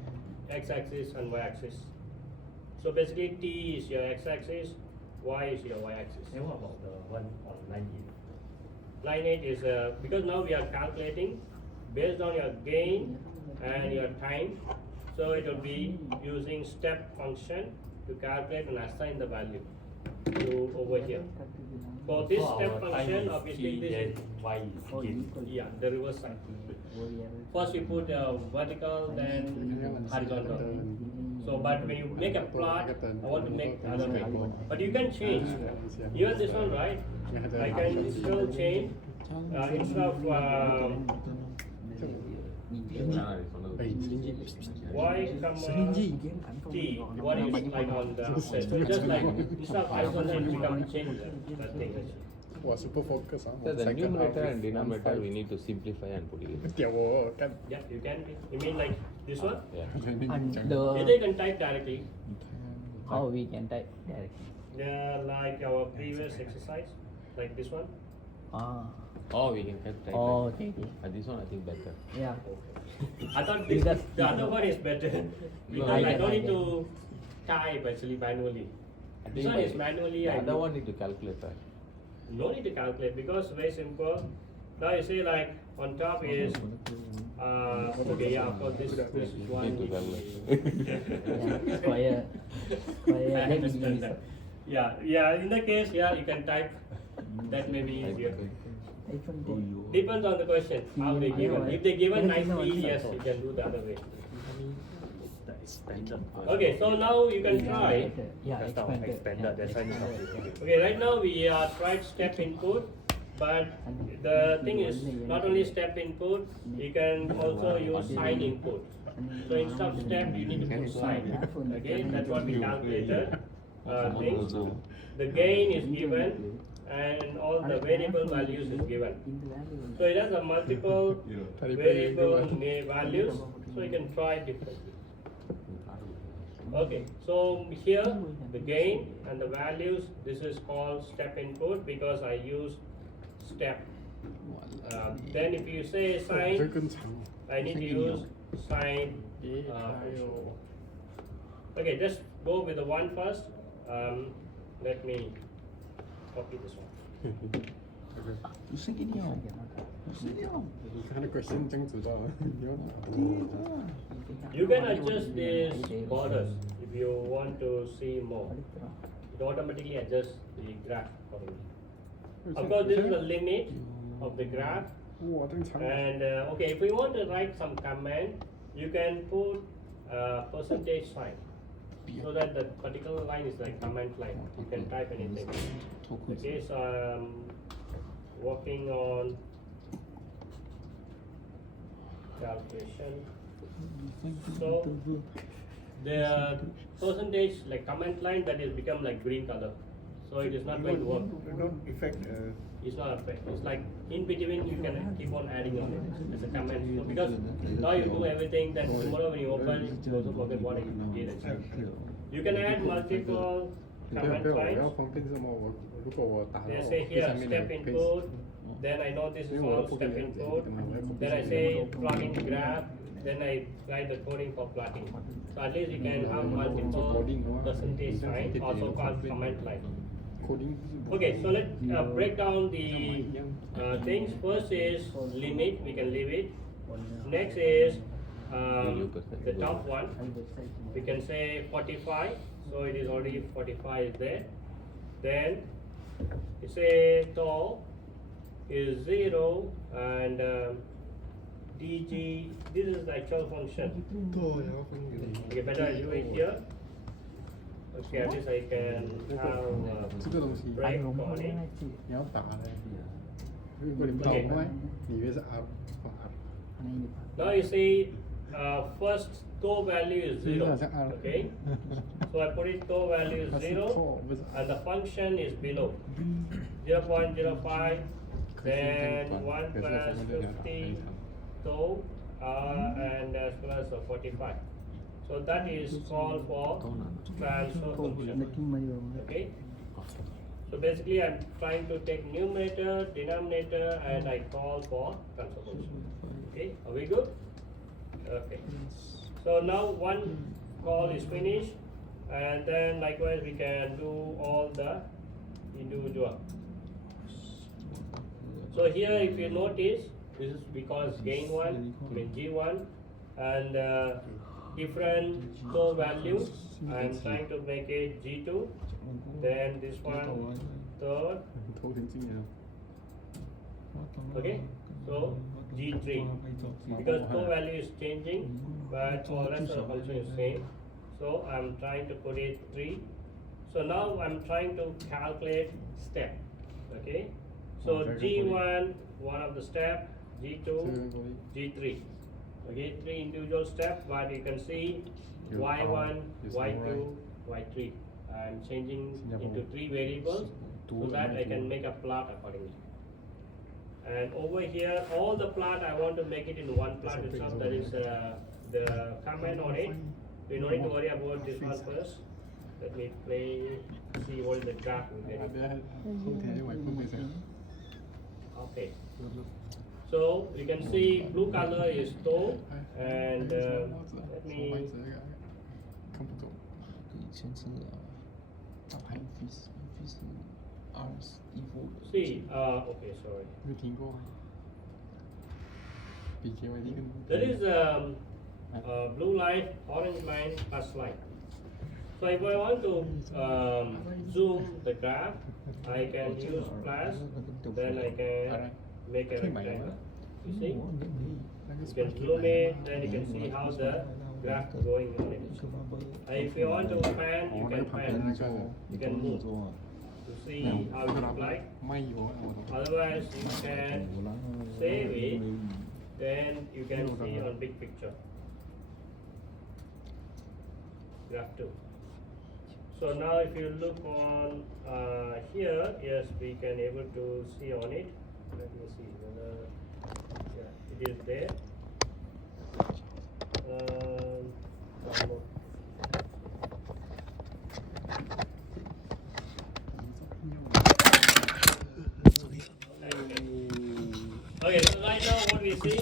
X-axis and y-axis. So basically, T is your x-axis, Y is your y-axis. Then what about the one on line 8? Line 8 is because now we are calculating based on your gain and your time. So it will be using step function to calculate and assign the value to over here. For this So step our time function, is obviously T, this then is y is gain. yeah the reverse side. First we put vertical, then horizontal. So but when you make a plot, I want to make other way. But you can change. Even this one, right? I can still change instead of y comma t. What is like on the outside? So just like instead of horizontal, we can change that thing. 我 super focus 啊。 So the numerator and denominator we need to simplify and put it in. 屌我干。 Yeah, you can. You mean like this one? Yeah. And Either the you can type directly. how we can type directly. Like our previous exercise, like this one. Ah. Oh, we can type Oh, like okay, okay. this one I think better. Yeah. I thought this, Because- the other one is better because I I can- don't I need can. to type actually manually. I This think one is manually. The I other do. one need to calculate, right? No need to calculate because very simple. Now you see like on top is okay, yeah, of course this one Need to is- Yeah. Square. Square. I Then we understand use that. Yeah. In that case, yeah, you can type. That may be easier. Depends on the question how they given. If they given nicely, yes, you can do the other way. That is standard. Okay, so now you can try. Yeah, That's how expanded. expanded, that's why it's not Expanded. Okay, right now we tried step input, but the thing is not only step input, you can also use sign input. So instead of step, you need to put sign. Okay, that's what we calculated. Things. The gain is given, and all the variable values is given. So it has a multiple variable values, so you can try differently. Okay, so here the gain and the values, this is called step input because I use step. Then if you say 这 sign, 更长。 I need to use sign. Okay, just go with the one first. Let me copy this one. 你看那个question 这样子的，你要 You can adjust these borders if you want to see more. It automatically adjusts the graph accordingly. Of course, this is the limit of the graph. 哇，这样长。 And okay, if you want to write some command, you can put percentage sign. so that the particular line is like comment line. You can type anything. Okay, so I'm working on calculation. So the percentage like comment line that is become like green color. So it is not going to work. You don't affect It's not affect. It's like in between you can keep on adding on it as a comment. So because now you do everything, then tomorrow when you open, you also forget what you did actually. You can add multiple 不 comment 要我 lines. 要方便什么？如果我打到 They say 这 here 上面 step 的 input, then I know this is 因为我 all 不可以 step 这样子 input, 跟他们 then I say plugin graph, then I write the coding for plugin. So at least you can have multiple percentage sign, also called comment line. coding Okay, so let's break down the things. First is limit, we can leave it. Next is the top one. We can say 45, so it is already 45 is there. Then you say tall is 0 and dg, this is the actual function. Okay, better I do it here. Okay, at least I can have 这个东西 break on it. 你要打的，如果你不懂的话，你以为是 up 或 up， Now you see, first toe value is 0. 好像 up Okay, so I put it toe value is 它是 0 错不是 and the function is below 0.05, then 1 plus 50 toe and as well as 45. So that is called for transfer function. Okay. So basically, I'm trying to take numerator, denominator, and I call for transfer function. Okay, are we good? Okay. So now one call is finished, and then likewise we can do all the individual. So here, if you notice, this is because gain one, I mean G1, and different core values. I'm trying to make it G2, then this one, third, 头很近了。 okay, so G3, because core value is changing, but all rest of the function is same. So I'm trying to put it 3. So now I'm trying to calculate step, okay. So G1, one of the step, G2, G3. Okay, 3 individual steps, but you can see Y1, Y2, Y3. I'm changing into 3 variables so that I can make a plot accordingly. And over here, all the plot I want to make it in one plot itself. That is the comment on it. We don't need to worry about this one first. Let me play, see what is the graph we get. 不要后天就会分配上。 Okay. So you can see blue color is toe, and let me 看不懂。以前是大牌 fish 是see. Okay, sorry. 没听过。比 KYD 更。 There is blue line, orange line, plus line. So if I want to zoom the graph, I can use plus, then I can make a rectangle. You see? You can zoom it, then you can see how the graph is going on it. If you want to pan, you can pan. You can move to see how it looks like. ไม่อยู่我 Otherwise, you can save it, then you can see on big picture. Graph 2. So now if you look on here, yes, we can able to see on it. Let me see whether yeah, it is there. One more. Okay, so right now what we see,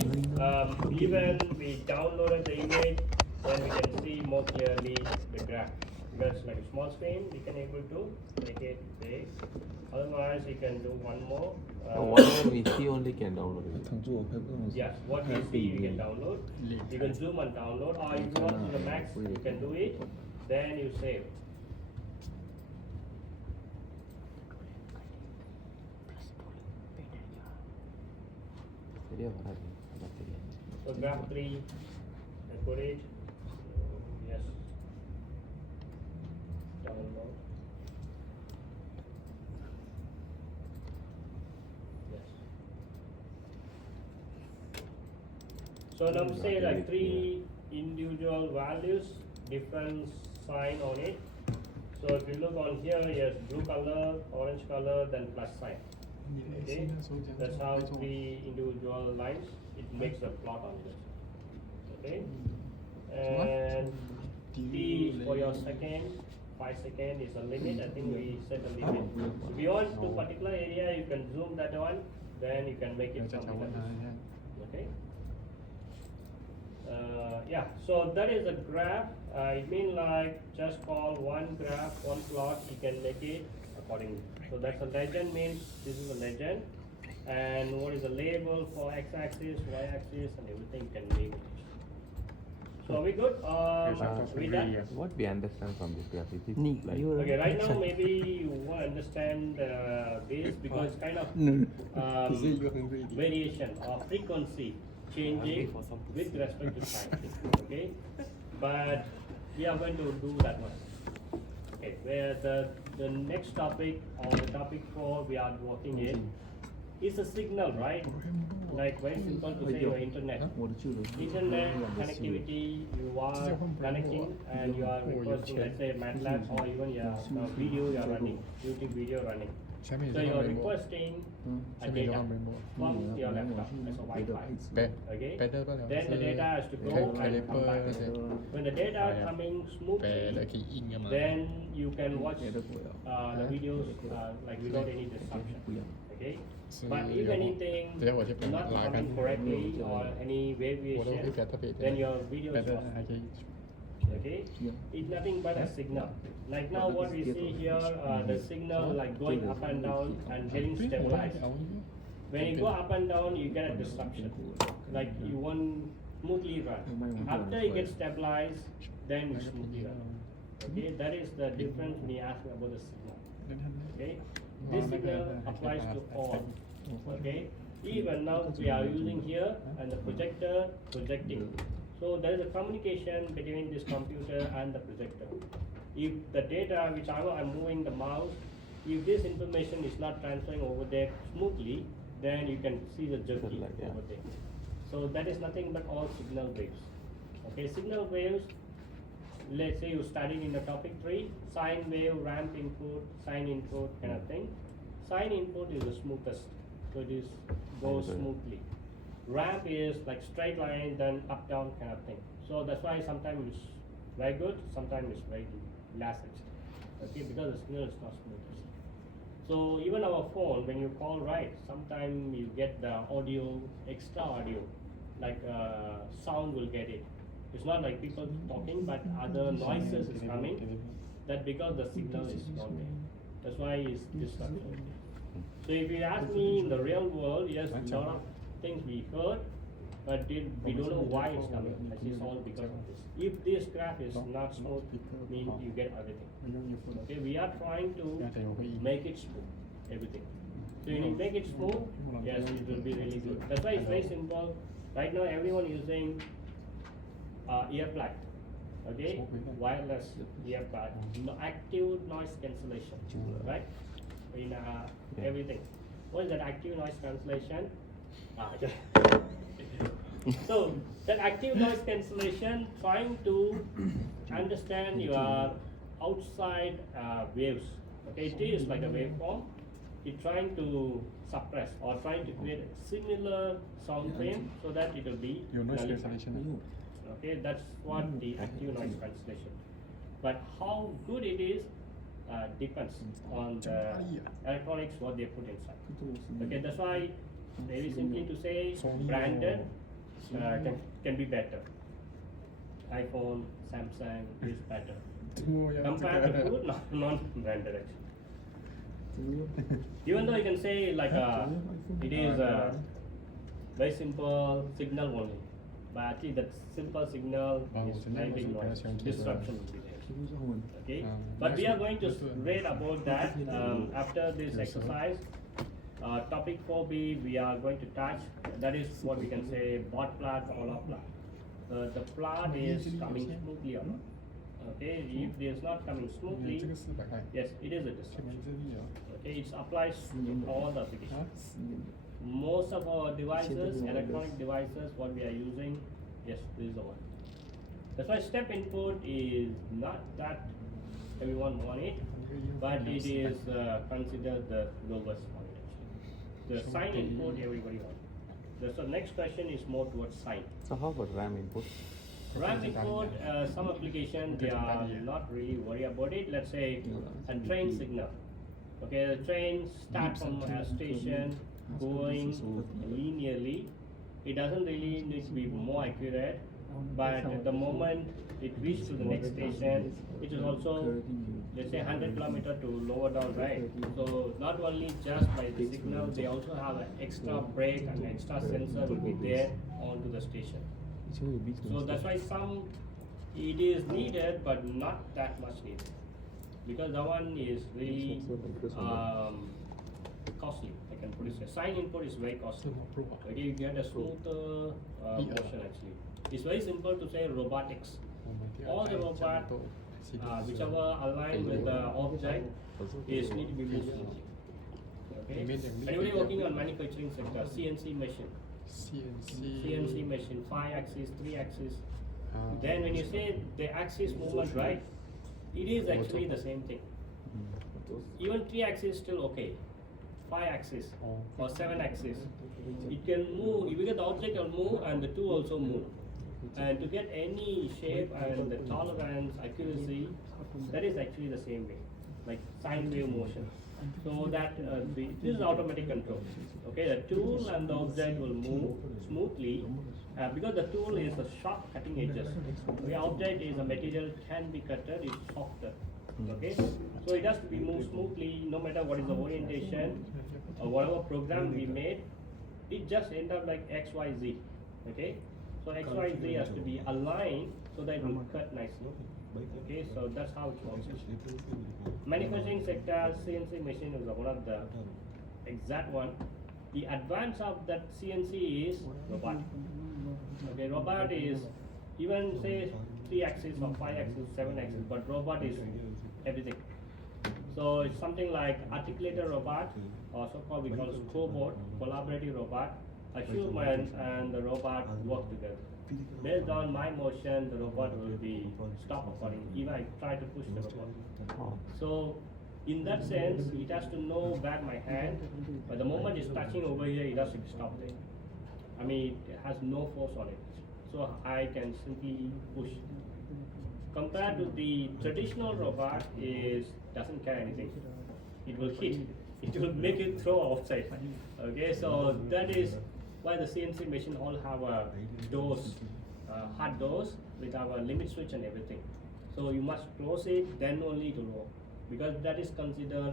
even we downloaded the image, then we can see more clearly the graph. Because like a small screen, we can able to make it big. Otherwise, you can do one more. Whatever we see only can download it. Yes, what we see you can download. You can zoom and download, or if you want to the max, you can do it. Then you save. So graph 3, I put it. Yes. One more. Yes. So now say like three individual values, different sign on it. So if you look on here, yes, blue color, orange color, then plus sign. Okay, that's how three individual lines, it makes the plot on this. Okay, and T is for your second, 5 seconds is a limit. I think we set a limit. If you want to particular area, you can zoom that one, then you can make it something like this. Okay. Yeah, so that is a graph. It means like just call one graph, one plot, you can make it accordingly. So that's a legend, means this is a legend. And what is the label for x-axis, y-axis, and everything you can name it. So are we good? Are we done? What we understand from this graph is Nick, like you Okay, right now maybe you won't understand this because it's kind of variation or frequency changing with respect to time. Okay, but we are going to do that one. Okay, where the next topic or the topic 4 we are working in is a signal, right? Like very simple to say your internet. Internet connectivity, you are connecting and you are requesting, let's say MATLAB or even your video you are running, YouTube video running. So you are requesting a data from your laptop as a Wi-Fi. Okay. Then the data has to go and come back. When the data coming smoothly, then you can watch the videos like without any disruption. Okay. But if anything not coming correctly or any variation, then your video is lost. Okay, it's nothing but a signal. Like now what we see here, the signal like going up and down and getting stabilized. When you go up and down, you get a disruption. Like you won't smoothly run. After it gets stabilized, then you smoothly run. Okay, that is the difference when you ask about the signal. Okay, this signal applies to all. Okay, even now we are using here and the projector projecting. So there is a communication between this computer and the projector. If the data which I'm moving the mouse, if this information is not transferring over there smoothly, then you can see the jerky over there. So that is nothing but all signal waves. Okay, signal waves, let's say you studied in the topic 3, sine wave, ramp input, sine input kind of thing. Sine input is the smoothest, so it is goes smoothly. Ramp is like straight line, then up down kind of thing. So that's why sometimes it's very good, sometimes it's very less actually. Okay, because the signal is not smooth. So even our phone, when you call right, sometimes you get the audio, extra audio, like sound will get it. It's not like people talking, but other noises is coming. That because the signal is not there. That's why it's disruption. So if you ask me in the real world, yes, a lot of things we heard, but we don't know why it's coming. It's all because of this. If this graph is not smooth, means you get everything. Okay, we are trying to make it smooth, everything. So when you make it smooth, yes, it will be really good. That's why it's very simple. Right now, everyone using earplug. Okay, wireless earplug, active noise cancellation, right? In everything. What is that active noise cancellation? So that active noise cancellation trying to understand your outside waves. Okay, it is like a waveform. It's trying to suppress or trying to create a similar sound frame so that it will be nullified. Okay, that's what the active noise cancellation. But how good it is depends on the electronics what they put inside. Okay, that's why very simply to say branded can be better. iPhone, Samsung is better compared to food, non-branded actually. Even though you can say like it is a very simple signal only, but actually that simple signal is very big noise, disruption will be there. Okay, but we are going to read about that after this exercise. Topic 4b we are going to touch, that is what we can say bot plot or log plot. The plot is coming smoothly or not. Okay, if it is not coming 这 smoothly, 个400块， yes, it is a 前 distraction. 面这里啊， Okay, it applies to all the 啊 applications. Most of our devices, electronic devices, what we are using, yes, this is the one. That's why step input is not that everyone want it, but it is considered the lowest one actually. The sign input everybody wants. So next question is more towards sign. So how about RAM input? RAM input, some application they are not really worried about it. Let's say a train signal. Okay, the train starts from a station going linearly. It doesn't really need to be more accurate, but at the moment it reaches to the next station, it is also, let's say 100 kilometer to lower down, right? So not only just by the signal, they also have an extra brake and extra sensor will be there onto the station. So that's why some it is needed, but not that much needed, because that one is really costly. I can put it this way. Sign input is very costly. Okay, you get a smoother motion actually. It's very simple to say robotics. All the robot, whichever aligned with the object, is need to be moved smoothly. Okay. Anybody working on manufacturing sector, CNC machine. CNC machine, 5 axis, 3 axis. Then when you say the axis movement, right, it is actually the same thing. Even 3 axis still okay. 5 axis or 7 axis, it can move. If you get the object will move and the tool also move. And to get any shape and the tolerance, accuracy, that is actually the same way, like sine wave motion. So that this is automatic control. Okay, the tool and the object will move smoothly because the tool is a sharp cutting edges. The object is a material can be cutted, it's softer. Okay, so it has to be moved smoothly no matter what is the orientation or whatever program we made. It just end up like X, Y, Z. Okay, so X, Y, Z has to be aligned so that it will cut nicely. Okay, so that's how it works. Manufacturing sector, CNC machine is one of the exact one. The advance of that CNC is robot. Okay, robot is even say 3 axis or 5 axis, 7 axis, but robot is everything. So it's something like articulated robot, or so-called we call it cobot, collaborative robot. A human and the robot work together. Based on my motion, the robot will be stop accordingly. Even I try to push the robot. So in that sense, it has to know that my hand, but the moment it's touching over here, it has to stop there. I mean, it has no force on it. So I can simply push. Compared to the traditional robot, is doesn't care anything. It will hit. It will make it throw outside. Okay, so that is why the CNC machine all have a doors, hard doors with our limit switch and everything. So you must close it, then only it will work, because that is considered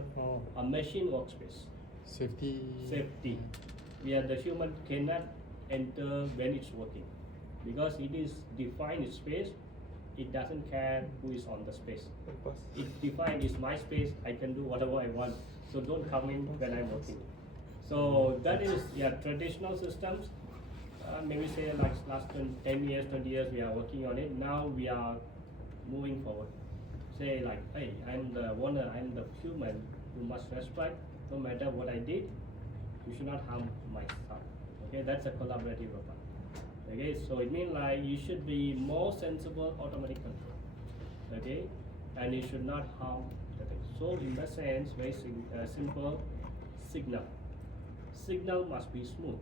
a machine workspace. Safety. Where the human cannot enter when it's working, because it is defined its space. It doesn't care who is on the space. It defined is my space. I can do whatever I want. So don't come in when I'm working. So that is traditional systems. Maybe say like last 10 years, 20 years we are working on it. Now we are moving forward. Say like, hey, I'm the owner, I'm the human. You must respect no matter what I did. You should not harm my son. Okay, that's a collaborative robot. Okay, so it means like you should be more sensible automatic control. Okay, and you should not harm the thing. So in that sense, very simple signal. Signal must be smooth.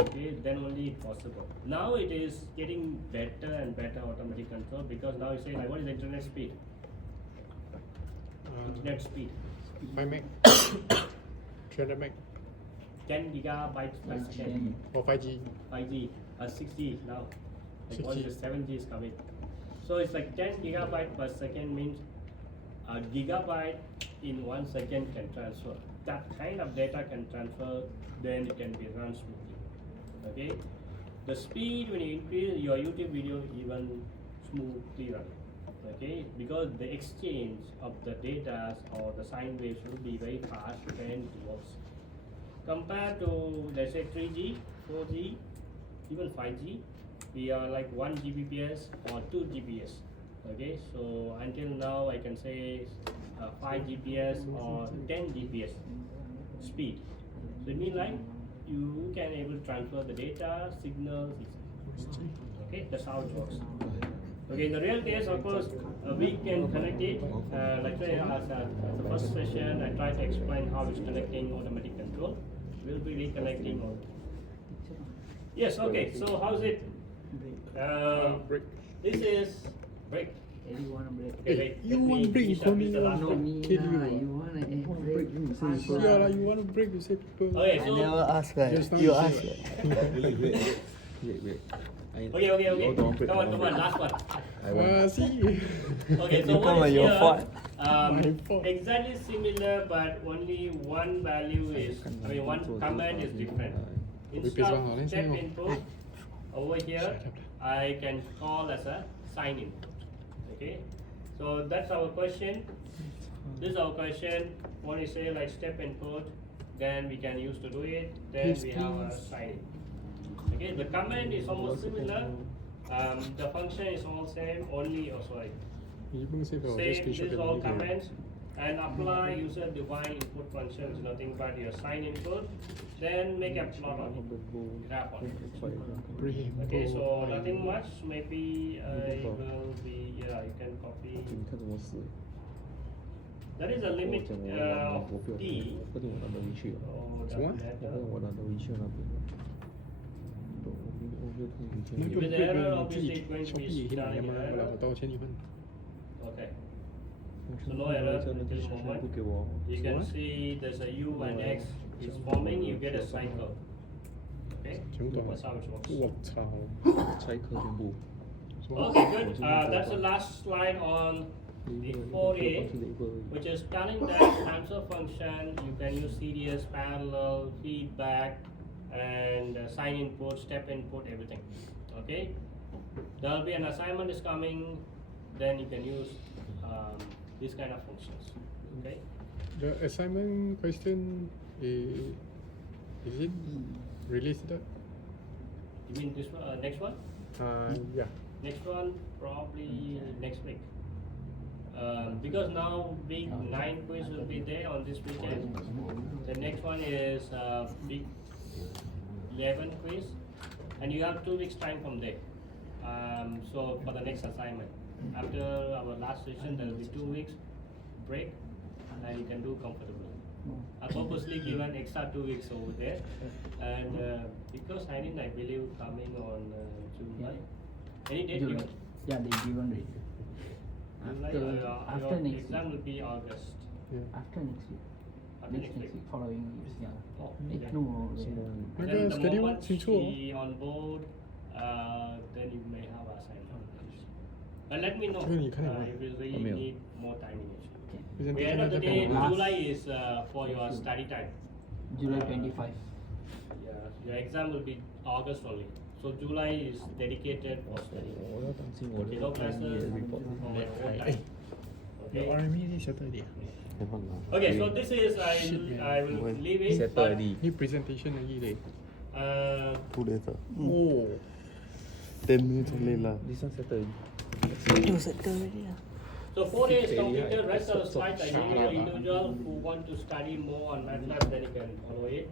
Okay, then only it's possible. Now it is getting better and better automatic control, because now you say like, what is the internet speed? Internet speed. 5 meg, 300 meg, 10 gigabytes per second. or 5G. 5G, 60 now. Like once the 7G is coming. So it's like 10 gigabyte per second means a gigabyte in 1 second can transfer. That kind of data can transfer, then it can be run smoothly. Okay? The speed when you increase your YouTube video even smoothly run. Okay? Because the exchange of the data or the sine waves will be very fast and it works. Compared to let's say 3G, 4G, even 5G, we are like 1 Gbps or 2 Gbps. Okay, so until now I can say 5 GPS or 10 GPS speed. So it means like you can able to transfer the data, signals, etc. Okay, that's how it works. Okay, in the real case, of course, we can connect it. Like say, as the first session, I tried to explain how it's connecting automatic control. We'll be reconnecting all. Yes, okay. So how's it? This is break. Eddie wanna break. Okay, wait. You let me want break, finish you up with the last No, one. me Kill you. lah. You wanna break? Yeah, like you want to break, you say people. Okay, I so never ask, right? Just now You you say ask, right? Wait. okay. Come on, last one. See. Okay, so You what come is on, your here? fault. My fault. Exactly similar, but only one value is, one command is different. Instead of step input, over here, I can call as a sign input. Okay, so that's our question. This is our question. When we say like step input, then we can use to do it. Then we have a sign in. Okay, the command is almost similar. The function is all same. Only same. This is all commands and apply user defined input function is nothing but your sign input. Then make a plot on it. Graph on it. Okay, so nothing much. Maybe I will be you can copy. There is a limit of t. So doesn't matter. With the error, obviously it's going to be starting an error. Okay. So no error until the moment. You can see there's a U and X is forming, you get a cycle. Okay? That's how it works. 我操！ Okay, good. That's the last slide on the 4A, which is telling that transfer function, you can use series, parallel, feedback, and sign input, step input, everything. Okay? There will be an assignment is coming, then you can use these kind of functions. Okay? The assignment question is it released? You mean this one, next one? Yeah. Next one probably next week. Because now week 9 quiz will be there on this weekend. The next one is week 11 quiz, and you have 2 weeks time from there. So for the next assignment, after our last session, there will be 2 weeks break, and you can do comfortably. I purposely given extra 2 weeks over there, and because I believe coming on July. Any date July. given? Yeah, they given already. July, After your next exam week. will be August. After next week. After Next week, following week. Yeah. Oh, Eh, yeah. no,那 Then 个 the schedule moment 清楚哦。 she on board, then you may have assignment. But let me know 这个你看有吗？ if you really 我没有。 need more time in it. Okay. By end of the day, Last- July is for your study time. July 25. Yeah, your exam will be August only. So July is dedicated for study. 我要当心我的 Okay, no classes, report for net your own high. time. Okay. RME settle dia. Okay, so this is I will leave it. Settle But, already. Ni presentation lagi leh. 2 later. Oh. 10 minutes only lah. This one settle already. You settle already lah. So 4 days completed, rest of the Stop, slides I stop. gave you individual who want to study more on MATLAB, then you can follow it.